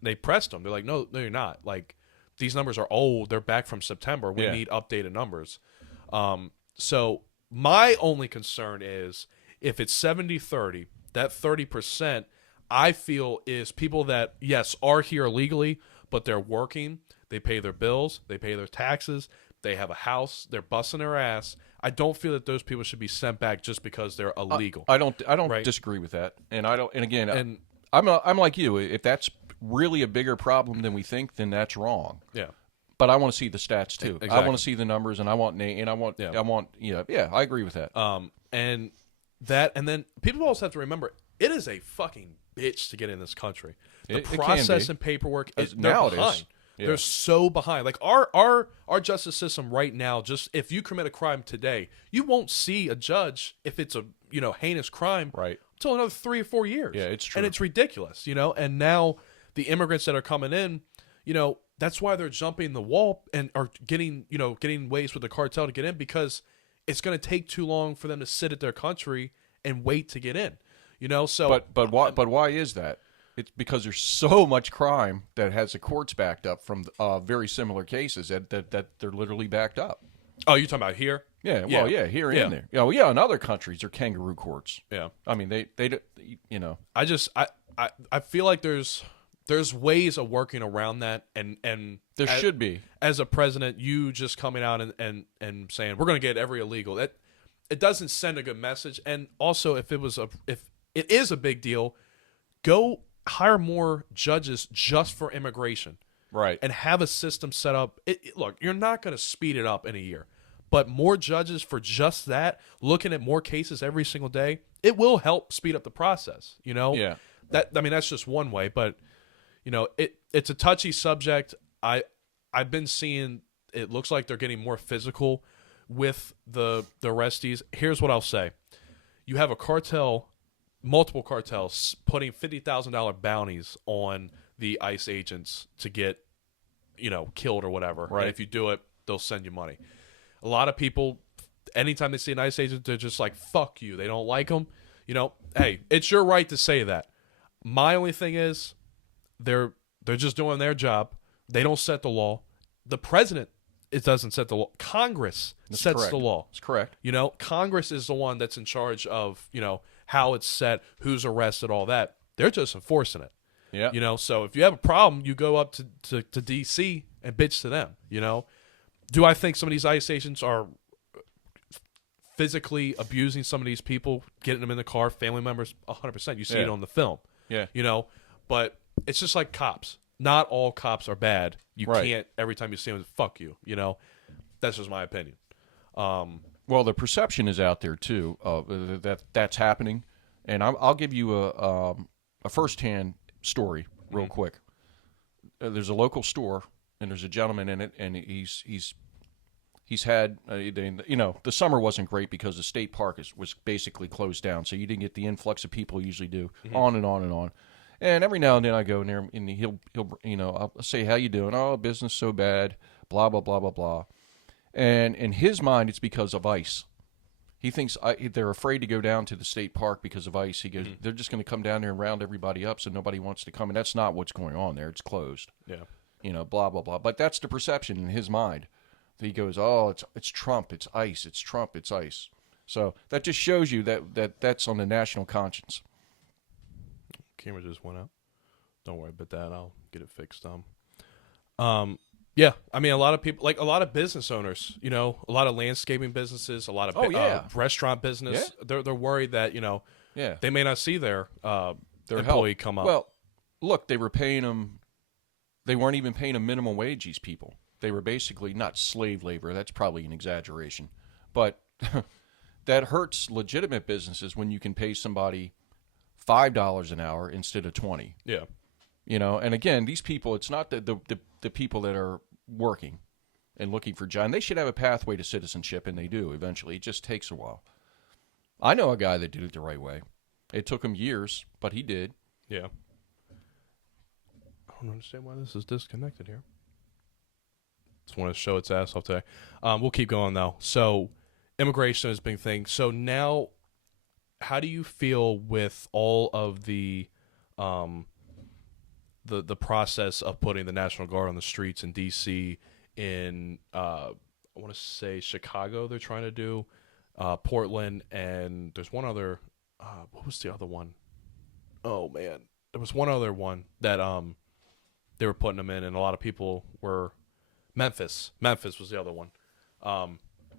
they pressed him. They're like, "No, you're not. Like, these numbers are old. They're back from September. We need updated numbers." So my only concern is if it's 70-30, that 30%, I feel is people that, yes, are here legally, but they're working. They pay their bills. They pay their taxes. They have a house. They're busting their ass. I don't feel that those people should be sent back just because they're illegal. I don't disagree with that. And I don't. And again, I'm like you. If that's really a bigger problem than we think, then that's wrong. Yeah. But I want to see the stats too. Exactly. I want to see the numbers, and I want I agree with that. and then people also have to remember it is a fucking bitch to get in this country. The It can process be. and paperwork As they're now it is. behind. Yeah. They're so behind. Like our justice system right now, just if you commit a crime today, you won't see a judge if it's a heinous crime Right. until another 3 or 4 years. Yeah, it's true. And it's ridiculous, And now the immigrants that are coming in, that's why they're jumping the wall and are getting ways with the cartel to get in, because it's going to take too long for them to sit at their country and wait to get in. So But why is that? It's because there's so much crime that has the courts backed up from very similar cases that they're literally backed up. Oh, you're talking about here? Yeah, Yeah. well, yeah, here Yeah. and there. Yeah, in other countries, they're kangaroo courts. Yeah. I mean, they I feel like there's ways of working around that, and there should be. As a president, you just coming out and saying we're going to get every illegal, that it doesn't send a good message. And also, if it is a big deal, go hire more judges just for immigration, Right. and have a system set up. Look, you're not going to speed it up in a year, but more judges for just that, looking at more cases every single day, it will help speed up the process. Yeah. That's just one way, but it's a touchy subject. I've been seeing it looks like they're getting more physical with the arrestees. Here's what I'll say: you have a cartel, multiple cartels putting $50,000 bounties on the ICE agents to get killed or whatever. Right. And if you do it, they'll send you money. A lot of people, anytime they see an ICE agent, they're just like, fuck you. They don't like them. Hey, it's your right to say that. My only thing is they're just doing their job. They don't set the law. The president, it doesn't set the law. Congress sets correct. the law. That's correct. Congress is the one that's in charge of, how it's set, who's arrested, all that. They're just enforcing it. Yeah. So if you have a problem, you go up to D.C. and bitch to them, Do I think some of these ICE agents are physically abusing some of these people, getting them in the car, family members? 100%. You see it on the film. Yeah. But it's just like cops. Not all cops are bad. You Right. can't, every time you see them, fuck you, That's just my opinion. Well, the perception is out there too that's happening, and I'll give you a firsthand story real quick. There's a local store, and there's a gentleman in it, and he's had the summer wasn't great because the state park was basically closed down, so you didn't get the influx of people you usually do. On and on and on. And every now and then I go in there, and he'll I'll say, how you doing? Oh, business so bad, blah blah blah blah blah. And in his mind, it's because of ICE. He thinks they're afraid to go down to the state park because of ICE. He goes, they're just going to come down there and round everybody up, so nobody wants to come. And that's not what's going on there. It's closed. Yeah. Blah blah blah. But that's the perception in his mind. He goes, oh, it's Trump, it's ICE, it's Trump, it's ICE. So that just shows you that's on the national conscience. Camera just went out. Don't worry about that. I'll get it fixed. Yeah, a lot of people, like a lot of business owners, a lot of landscaping businesses, a lot of restaurant business. Yeah. They're worried that they may not see their employee come up. Well, look, they were paying them. They weren't even paying them minimum wage. These people, they were basically not slave labor. That's probably an exaggeration, but that hurts legitimate businesses when you can pay somebody $5 an hour instead of $20. Yeah. And again, these people, it's not the people that are working and looking for jobs. They should have a pathway to citizenship, and they do eventually. It just takes a while. I know a guy that did it the right way. It took him years, but he did. Yeah. I don't understand why this is disconnected here. Just want to show its ass off today. We'll keep going, though. So immigration is a big thing. So now, how do you feel with all of the process of putting the National Guard on the streets in D.C., in I want to say Chicago they're trying to do, Portland, and there's one other, what was the other one? Oh, man. There was one other one that they were putting them in, and a lot of people were Memphis. Memphis was the other one.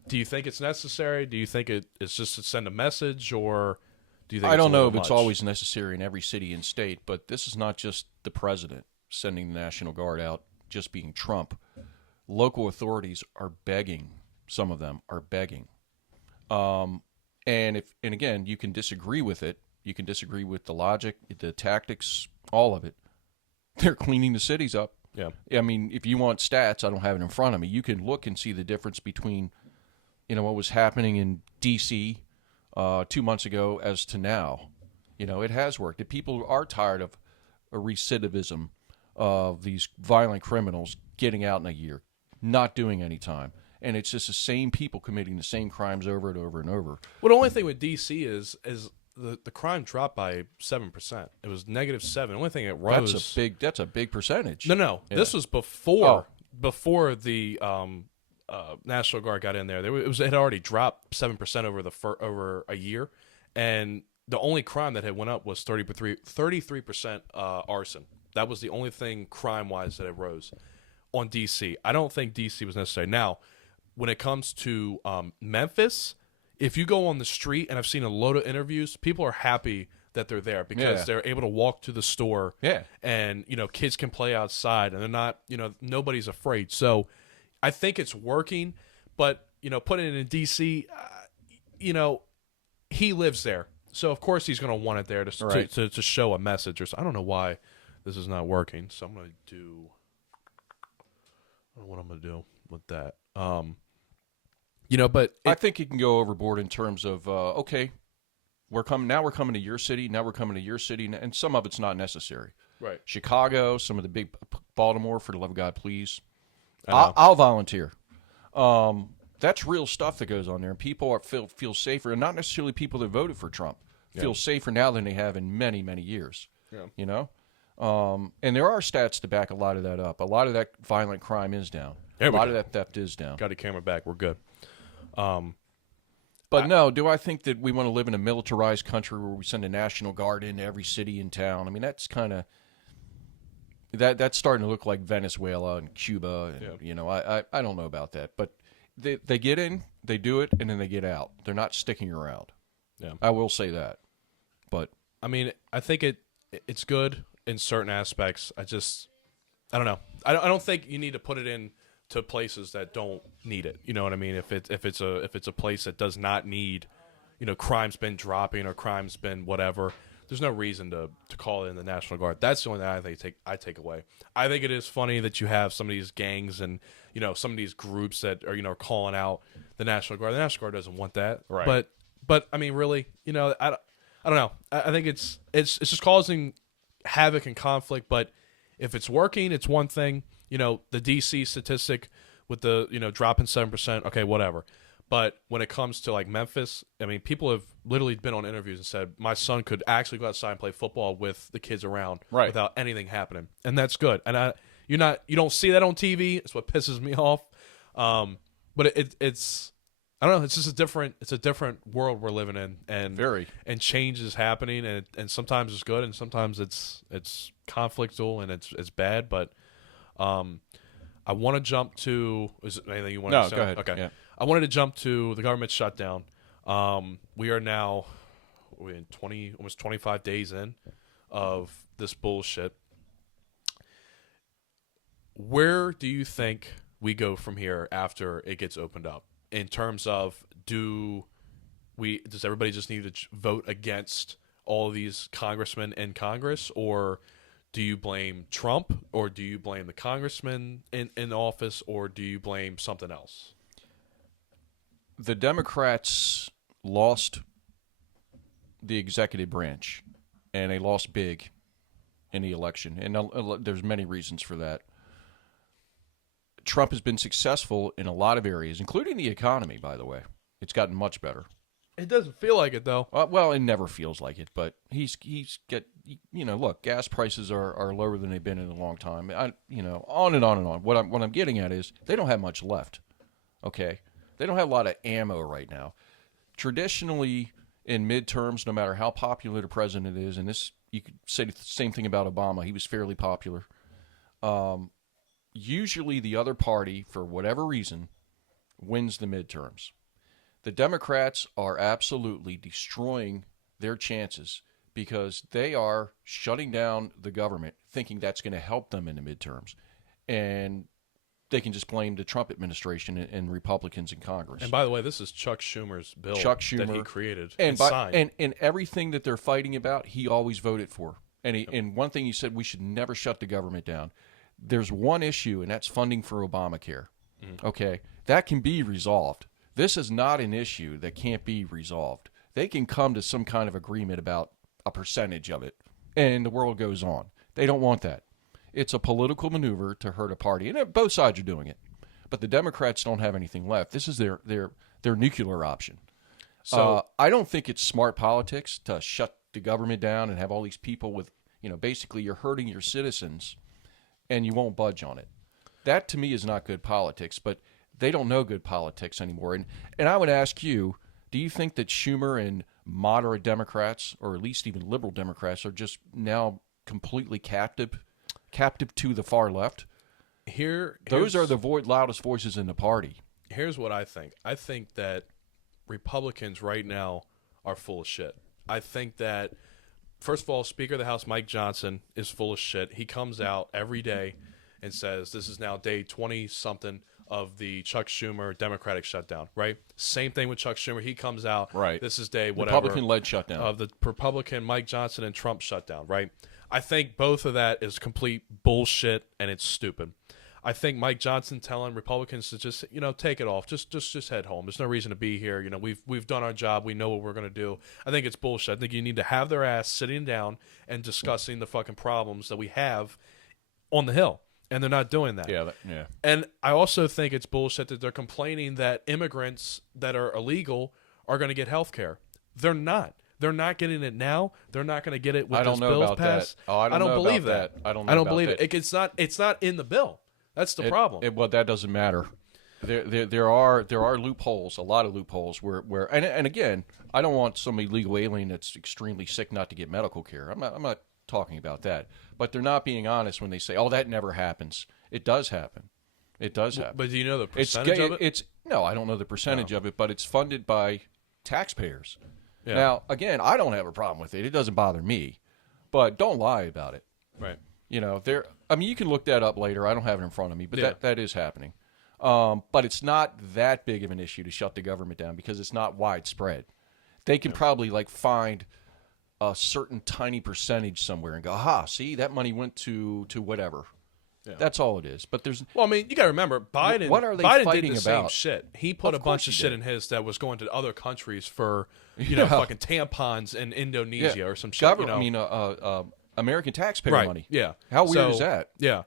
Do you think it's necessary? Do you think it's just to send a message, or do you think I don't know if much? it's always necessary in every city and state, but this is not just the president sending the National Guard out, just being Trump. Local authorities are begging. Some of them are begging. And again, you can disagree with it. You can disagree with the logic, the tactics, all of it. They're cleaning the cities up. Yeah. I mean, if you want stats, I don't have it in front of me. You can look and see the difference between, what was happening in D.C. 2 months ago as to now. It has worked. People are tired of a recidivism of these violent criminals getting out in a year, not doing any time. And it's just the same people committing the same crimes over and over and over. Well, the only thing with D.C. is the crime dropped by 7%. It was -7. The only thing it rose. That's a big percentage. No. Yeah. This was before the National Guard got in there. It had already dropped 7% over a year, and the only crime that had went up was 33% arson. That was the only thing crime-wise that it rose on D.C. I don't think D.C. was necessary. Now, when it comes to Memphis, if you go on the street, and I've seen a load of interviews, people are happy that they're there because they're able to walk to the store, and kids can play outside, and they're not, nobody's afraid. So I think it's working, but putting it in D.C., he lives there, so of course he's going to want it there to show a message. Or so. I don't know why this is not working, so I'm going to do. I don't know what I'm going to do with that. But I think you can go overboard in terms of okay, we're coming to your city. Now we're coming to your city, and some of it's not necessary. Right. Chicago, some of the big Baltimore. For the love of God, please. I'll volunteer. That's real stuff that goes on there, and people feel safer, and not necessarily people that voted for Trump feel safer now than they have in many, many years. Yeah. And there are stats to back a lot of that up. A lot of that violent crime is down. A lot of that theft is down. Got the camera back. We're good. But no, do I think that we want to live in a militarized country where we send a National Guard into every city and town? I mean, that's kind of that's starting to look like Venezuela and Cuba. And, I don't know about that, but they get in, they do it, and then they get out. They're not sticking around. Yeah, I will say that. But I mean, I think it's good in certain aspects. I don't know. I don't think you need to put it in to places that don't need it. You know what I mean? If it's a place that does not need, crime's been dropping or crime's been whatever, there's no reason to call in the National Guard. That's the only thing I take away. I think it is funny that you have some of these gangs and some of these groups that are calling out the National Guard. The National Guard doesn't want that, right? But I mean, really, I don't know. I think it's just causing havoc and conflict. But if it's working, it's one thing. The DC statistic with the, dropping 7%, okay, whatever. But when it comes to, like, Memphis, I mean, people have literally been on interviews and said, my son could actually go outside and play football with the kids around without anything happening. And that's good. And you don't see that on TV. It's what pisses me off. But it's I don't know. It's just a different world we're living in, and change is happening, and sometimes it's good, and sometimes it's conflictual and it's bad. But I want to jump to. Is it anything you want to say? No, go ahead. Okay. Yeah. I wanted to jump to the government shutdown. We are now in almost 25 days in of this bullshit. Where do you think we go from here after it gets opened up? In terms of, does everybody just need to vote against all of these congressmen in Congress, or do you blame Trump, or do you blame the congressman in office, or do you blame something else? The Democrats lost the executive branch, and they lost big in the election, and there's many reasons for that. Trump has been successful in a lot of areas, including the economy, by the way. It's gotten much better. It doesn't feel like it, though. Well, it never feels like it, but look, gas prices are lower than they've been in a long time. On and on and on. What I'm getting at is they don't have much left, okay? They don't have a lot of ammo right now. Traditionally, in midterms, no matter how popular the president is, and this, you could say the same thing about Obama. He was fairly popular. Usually the other party, for whatever reason, wins the midterms. The Democrats are absolutely destroying their chances because they are shutting down the government, thinking that's going to help them in the midterms. And they can just blame the Trump administration and Republicans in Congress. And by the way, this is Chuck Schumer's bill that he created and signed. And everything that they're fighting about, he always voted for. And one thing he said, we should never shut the government down. There's one issue, and that's funding for Obamacare. Okay, that can be resolved. This is not an issue that can't be resolved. They can come to some kind of agreement about a percentage of it, and the world goes on. They don't want that. It's a political maneuver to hurt a party, and both sides are doing it. But the Democrats don't have anything left. This is their nuclear option. So I don't think it's smart politics to shut the government down and have all these people with, basically you're hurting your citizens, and you won't budge on it. That, to me, is not good politics, but they don't know good politics anymore. And I would ask you, do you think that Schumer and moderate Democrats, or at least even liberal Democrats, are just now completely captive to the far left? Those are the loudest voices in the party. Here's what I think. I think that Republicans right now are full of shit. I think that, first of all, Speaker of the House Mike Johnson is full of shit. He comes out every day and says this is now day 20-something of the Chuck Schumer Democratic shutdown, right? Same thing with Chuck Schumer. He comes out, right? This is day whatever. Republican-led shutdown. Of the Republican Mike Johnson and Trump shutdown, right? I think both of that is complete bullshit, and it's stupid. I think Mike Johnson telling Republicans to just, take it off. Just head home. There's no reason to be here. We've done our job. We know what we're going to do. I think it's bullshit. I think you need to have their ass sitting down and discussing the fucking problems that we have on the Hill. And they're not doing that. Yeah. And I also think it's bullshit that they're complaining that immigrants that are illegal are going to get health care. They're not. They're not getting it now. They're not going to get it with this bill passed. I don't believe that. I don't believe it. It's not in the bill. That's the problem. Well, that doesn't matter. There are loopholes, a lot of loopholes where and again, I don't want some illegal alien that's extremely sick not to get medical care. I'm not talking about that. But they're not being honest when they say, "Oh, that never happens." It does happen. It does happen. But do you know the percentage of it? No, I don't know the percentage of it, but it's funded by taxpayers. Yeah. Now, again, I don't have a problem with it. It doesn't bother me. But don't lie about it. Right. You can look that up later. I don't have it in front of me, but that is happening. But it's not that big of an issue to shut the government down because it's not widespread. They can probably find a certain tiny percentage somewhere and go, aha, see, that money went to whatever. Yeah. That's all it is. But there's you got to remember, Biden. What are they Biden fighting did the about? Same shit. He put a bunch of shit in his that was going to other countries for fucking tampons in Indonesia or some shit. American taxpayer money. Yeah. How weird is that? Yeah.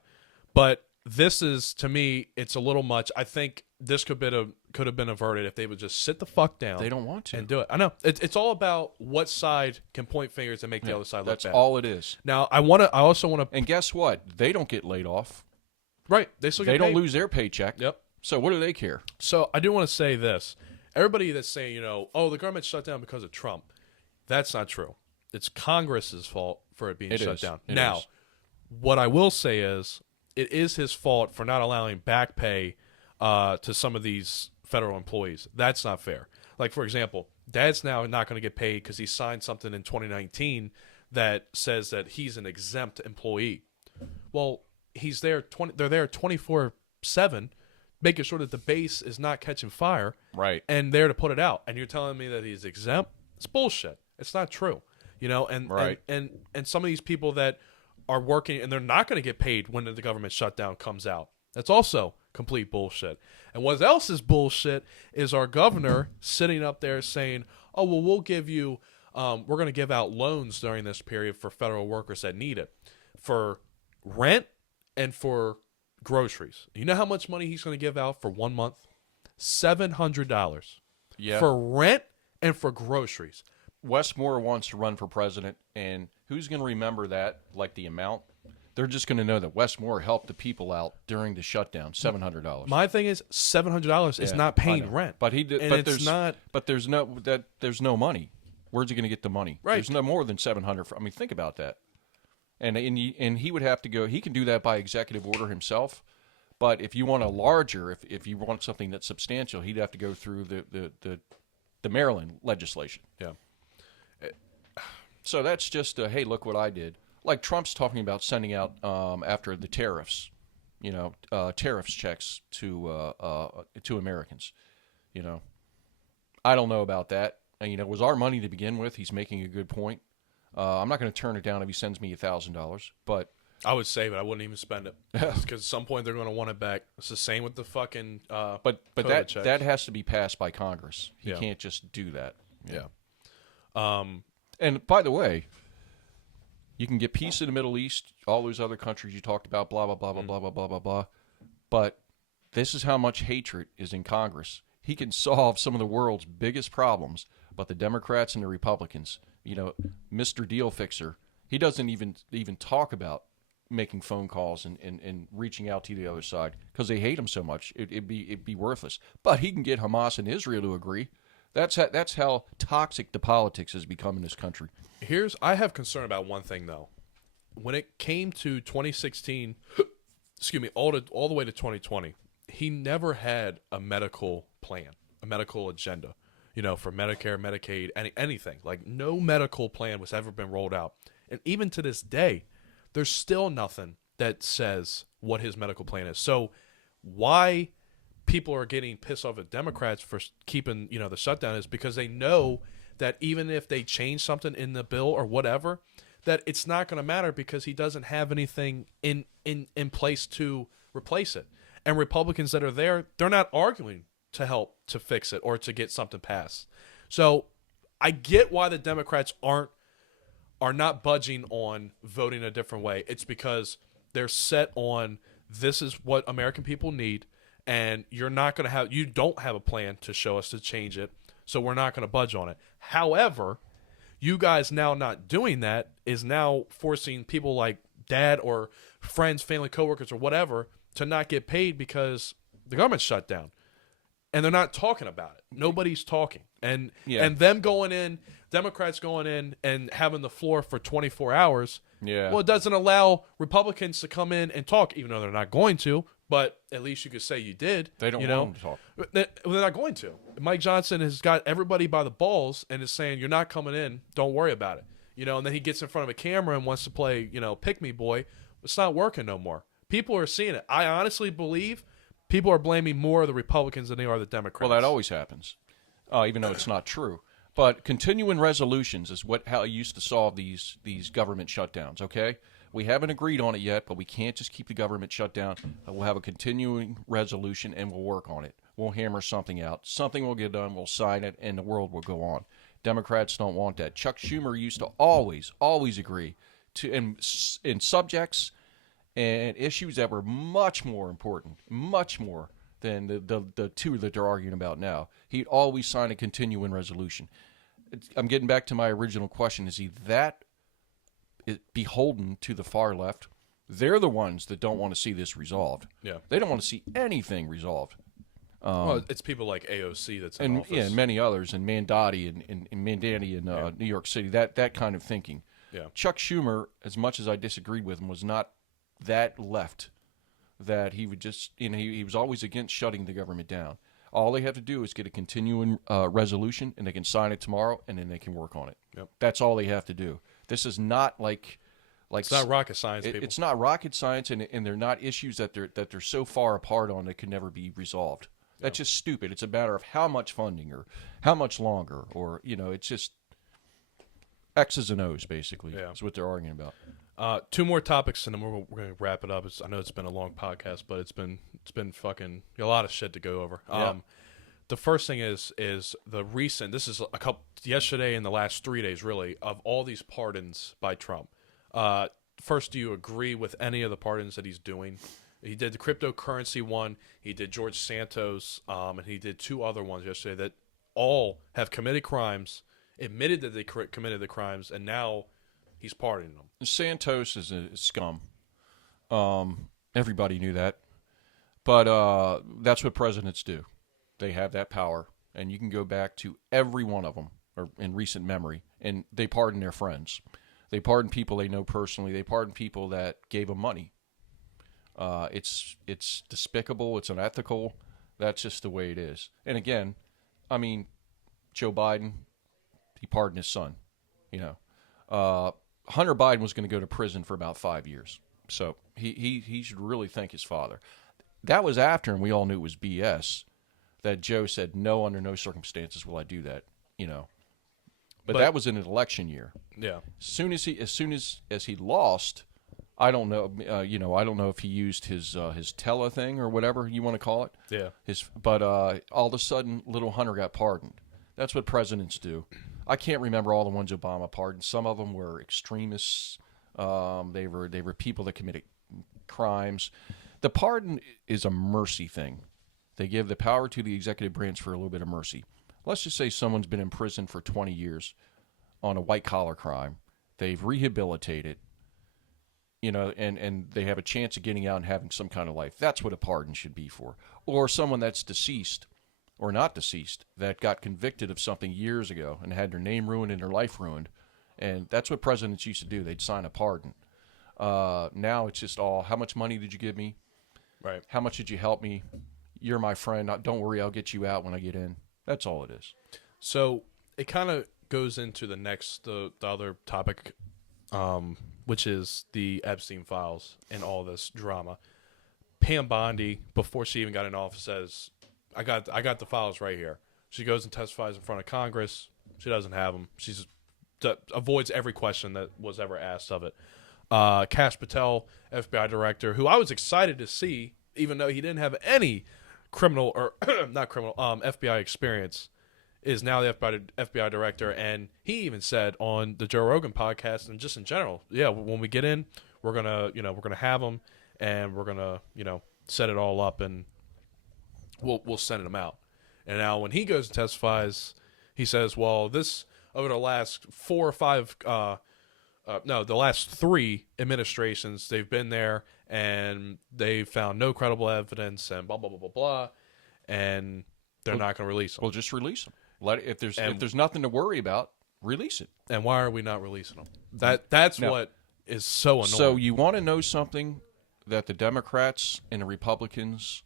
But this is, to me, it's a little much. I think this could have been averted if they would just sit the fuck down. They don't want to. And do it. I know. It's all about what side can point fingers and make the other side look bad. That's all it is. Now, I also want to... And guess what? They don't get laid off. Right. They still get paid. They don't lose their paycheck. Yep. So what do they care? So I do want to say this. Everybody that's saying, the government shut down because of Trump, that's not true. It's Congress's fault for it being shut down. Now, what I will say is it is his fault for not allowing back pay to some of these federal employees. That's not fair. Like, for example, Dad's now not going to get paid because he signed something in 2019 that says that he's an exempt employee. Well, he's there. They're there 24/7, making sure that the base is not catching fire, right? And there to put it out. And you're telling me that he's exempt? It's bullshit. It's not true. And some of these people that are working and they're not going to get paid when the government shutdown comes out. That's also complete bullshit. And what else is bullshit is our governor sitting up there saying, "Oh, well, we'll give you, we're going to give out loans during this period for federal workers that need it for rent and for groceries." You know how much money he's going to give out for 1 month? $700. Yeah. For rent and for groceries. Wes Moore wants to run for president, and who's going to remember that, the amount? They're just going to know that Wes Moore helped the people out during the shutdown, $700. My thing is $700 is not paying rent. But he did, and but it's there's not. But there's no money. Where's he going to get the money? Right. There's no more than $700. Think about that. And he would have to go. He can do that by executive order himself. But if you want a larger, if you want something that's substantial, he'd have to go through the Maryland legislation. Yeah. So that's just hey, look what I did. Like Trump's talking about sending out after the tariffs, tariffs checks to Americans. I don't know about that. And, it was our money to begin with. He's making a good point. I'm not going to turn it down if he sends me $1,000, but I would save it. I wouldn't even spend it because at some point they're going to want it back. It's the same with the fucking. But that has to be passed by Congress. He can't just do that. Yeah. And by the way, you can get peace in the Middle East, all those other countries you talked about, blah blah blah blah blah blah blah blah blah. But this is how much hatred is in Congress. He can solve some of the world's biggest problems, but the Democrats and the Republicans, Mr. Deal Fixer, he doesn't even talk about making phone calls and reaching out to the other side because they hate him so much. It'd be worthless. But he can get Hamas and Israel to agree. That's how toxic the politics has become in this country. I have concern about one thing though. When it came to 2016, excuse me, all the way to 2020, he never had a medical plan, a medical agenda. For Medicare, Medicaid, anything. Like no medical plan was ever been rolled out. And even to this day, there's still nothing that says what his medical plan is. So why people are getting pissed off at Democrats for keeping, the shutdown is because they know that even if they change something in the bill or whatever, that it's not going to matter because he doesn't have anything in place to replace it. And Republicans that are there, they're not arguing to help to fix it or to get something passed. So I get why the Democrats are not budging on voting a different way. It's because they're set on this is what American people need, and you don't have a plan to show us to change it, so we're not going to budge on it. However, you guys now not doing that is now forcing people like dad or friends, family, coworkers, or whatever to not get paid because the government's shut down. And they're not talking about it. Nobody's talking. And them going in, Democrats going in and having the floor for 24 hours, well, it doesn't allow Republicans to come in and talk, even though they're not going to. But at least you could say you did. They don't want them to talk. They're not going to. Mike Johnson has got everybody by the balls and is saying, you're not coming in. Don't worry about it. And then he gets in front of a camera and wants to play, pick me boy. It's not working no more. People are seeing it. I honestly believe people are blaming more of the Republicans than they are the Democrats. Well, that always happens, even though it's not true. But continuing resolutions is how you used to solve these government shutdowns, okay? We haven't agreed on it yet, but we can't just keep the government shut down. We'll have a continuing resolution, and we'll work on it. We'll hammer something out. Something will get done. We'll sign it, and the world will go on. Democrats don't want that. Chuck Schumer used to always agree to in subjects and issues that were much more important, much more than the two that they're arguing about now. He'd always sign a continuing resolution. I'm getting back to my original question. Is he that beholden to the far left? They're the ones that don't want to see this resolved. Yeah. They don't want to see anything resolved. Well, it's people like AOC that's in office. Yeah, and many others, and Mandati and Mandani in New York City, that kind of thinking. Yeah. Chuck Schumer, as much as I disagreed with him, was not that left that he would just, he was always against shutting the government down. All they have to do is get a continuing resolution, and they can sign it tomorrow, and then they can work on it. Yep. That's all they have to do. This is not like it's not rocket science, people. It's not rocket science, and they're not issues that they're so far apart on that can never be resolved. That's just stupid. It's a matter of how much funding or how much longer, or it's just X's and O's basically. Yeah. Is what they're arguing about. Two more topics, and then we're going to wrap it up. I know it's been a long podcast, but it's been fucking a lot of shit to go over. Yeah. The first thing is the recent. This is yesterday and the last 3 days really of all these pardons by Trump. First, do you agree with any of the pardons that he's doing? He did the cryptocurrency one. He did George Santos, and he did two other ones yesterday that all have committed crimes, admitted that they committed the crimes, and now he's pardoning them. Santos is a scum. Everybody knew that. But that's what presidents do. They have that power. And you can go back to every one of them or in recent memory, and they pardon their friends. They pardon people they know personally. They pardon people that gave them money. It's despicable. It's unethical. That's just the way it is. And again, Joe Biden, he pardoned his son. Hunter Biden was going to go to prison for about 5 years. So he should really thank his father. That was after, and we all knew it was BS, that Joe said, no, under no circumstances will I do that, But that was in an election year. Yeah. As soon as he lost, I don't know, I don't know if he used his tele thing or whatever you want to call it. Yeah. But all of a sudden, little Hunter got pardoned. That's what presidents do. I can't remember all the ones Obama pardoned. Some of them were extremists. They were people that committed crimes. The pardon is a mercy thing. They give the power to the executive branch for a little bit of mercy. Let's just say someone's been in prison for 20 years on a white-collar crime. They've rehabilitated, and they have a chance of getting out and having some kind of life. That's what a pardon should be for. Or someone that's deceased or not deceased that got convicted of something years ago and had their name ruined and their life ruined. And that's what presidents used to do. They'd sign a pardon. Now it's just all, how much money did you give me? Right. How much did you help me? You're my friend. Don't worry, I'll get you out when I get in. That's all it is. So it kind of goes into the other topic, which is the Epstein files and all this drama. Pam Bondi, before she even got in office, says, I got the files right here. She goes and testifies in front of Congress. She doesn't have them. She avoids every question that was ever asked of it. Kash Patel, FBI director, who I was excited to see, even though he didn't have any criminal or not criminal FBI experience, is now the FBI director. And he even said on the Joe Rogan podcast and just in general, yeah, when we get in, we're gonna have them and we're gonna set it all up and we'll send them out. And now when he goes and testifies, he says, well, this over the last 4 or 5 the last 3 administrations, they've been there and they found no credible evidence and blah, blah, blah, blah, blah, and they're not going to release them. Well, just release them. If there's nothing to worry about, release it. And why are we not releasing them? That's what is so annoying. So you want to know something that the Democrats and the Republicans,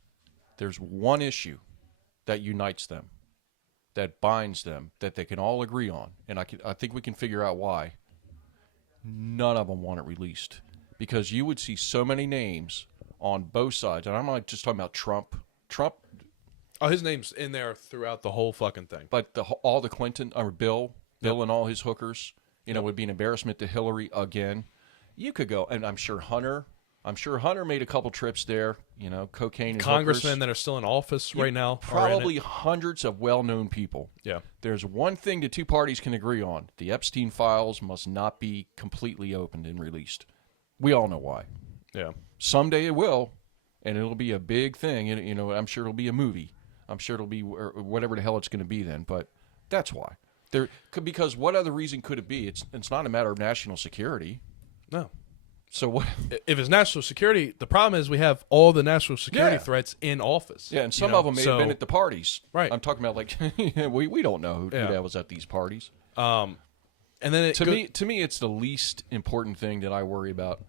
there's one issue that unites them, that binds them, that they can all agree on, and I think we can figure out why. None of them want it released because you would see so many names on both sides, and I'm not just talking about Trump. Oh, his name's in there throughout the whole fucking thing. But all the Clinton or Bill and all his hookers, would be an embarrassment to Hillary again. You could go, and I'm sure Hunter made a couple trips there. Cocaine and congressmen hookers that are still in office right now. Probably hundreds of well-known people. Yeah. There's one thing the two parties can agree on: the Epstein files must not be completely opened and released. We all know why. Yeah. Someday it will, and it'll be a big thing. And, I'm sure it'll be a movie. I'm sure it'll be whatever the hell it's going to be then. But that's why. Because what other reason could it be? It's not a matter of national security. No. So what? If it's national security, the problem is we have all the national security threats in office. Yeah, and some of them may have been at the parties. Right. I'm talking about we don't know who that was at these parties. And then to me, it's the least important thing that I worry about.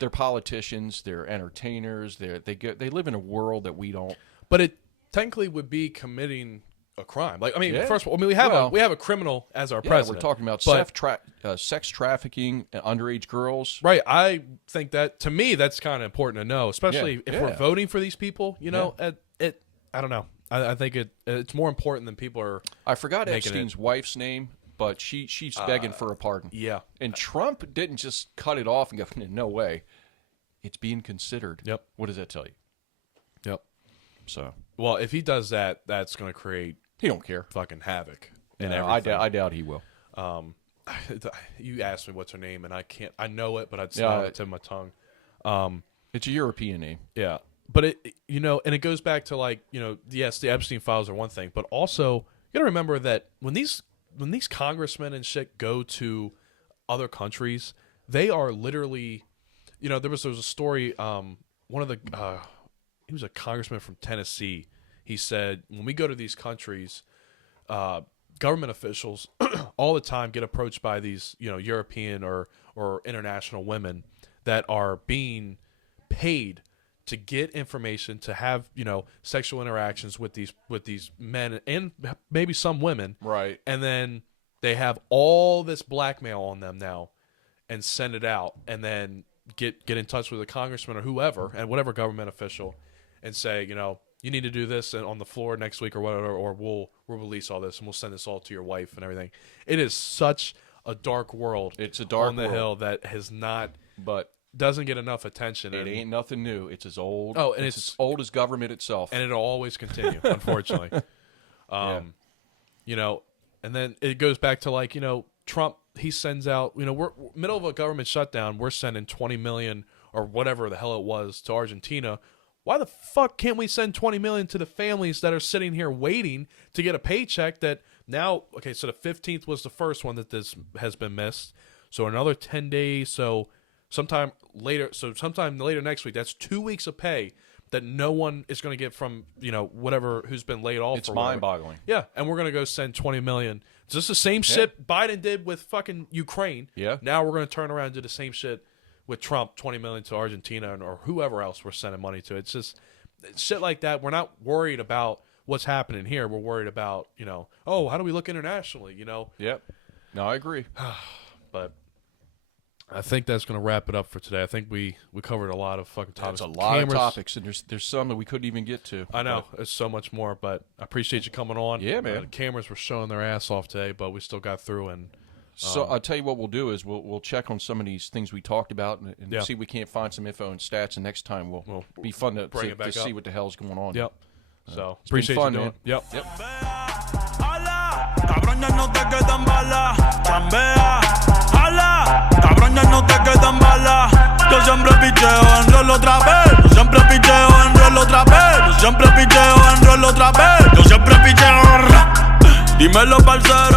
They're politicians. They're entertainers. They live in a world that we don't. But it technically would be committing a crime. First of all, we have a criminal as our president. We're talking about sex trafficking, underage girls. Right. I think that to me that's kind of important to know, especially if we're voting for these people. I don't know. I think it's more important than people are. I forgot Epstein's wife's name, but she's begging for a pardon. Yeah. And Trump didn't just cut it off and go, no way. It's being considered. Yep. What does that tell you? Yep. So. Well, if he does that, that's going to create. He don't care. Fucking havoc. I doubt he will. You asked me what's her name, and I can't. I know it, but it's not on the tip of my tongue. It's a European name. Yeah, but and it goes back to yes, the Epstein files are one thing, but also you got to remember that when these congressmen and shit go to other countries, they are literally, there was a story. One of the he was a congressman from Tennessee. He said, when we go to these countries, government officials all the time get approached by these, European or international women that are being paid to get information, to have, sexual interactions with these men and maybe some women. Right. And then they have all this blackmail on them now and send it out. And then get in touch with a congressman or whoever and whatever government official and say, you need to do this on the floor next week or whatever, or we'll release all this and we'll send this all to your wife and everything. It is such a dark world. It's a dark on the world. Hill that has not, but doesn't get enough attention. It ain't nothing new. It's as old. Oh, and it's as old as government itself, and it'll always continue, unfortunately. And then it goes back to Trump. He sends out, we're middle of a government shutdown. We're sending 20 million or whatever the hell it was to Argentina. Why the fuck can't we send 20 million to the families that are sitting here waiting to get a paycheck that now, okay, so the 15th was the first one that this has been missed. So another 10 days. So sometime later next week, that's 2 weeks of pay that no one is going to get from, whatever, who's been laid off. It's mind-boggling. Yeah, and we're going to go send 20 million. Is this the same shit Biden did with fucking Ukraine? Yeah. Now we're going to turn around and do the same shit with Trump, 20 million to Argentina or whoever else we're sending money to. It's just shit like that. We're not worried about what's happening here. We're worried about, how do we look internationally, Yep. No, I agree. But I think that's going to wrap it up for today. I think we covered a lot of fucking topics. That's a lot of topics, and there's some that we couldn't even get to. I know. There's so much more, but I appreciate you coming on. Yeah, man. The cameras were showing their ass off today, but we still got through. And so I'll tell you what we'll do is we'll check on some of these things we talked about and see if we can't find some info and stats, and next time we'll be fun to see what the hell's going on. Yep. So it's appreciate been fun, you doing man. Yep. Cabrón, ya no te quedan balas, chambea, ala. Cabrón, ya no te quedan balas. Yo siempre picheo en rol otra vez. Yo siempre picheo en rol otra vez. Yo siempre picheo en rol otra vez. Yo siempre picheo. Dímelo, parcero.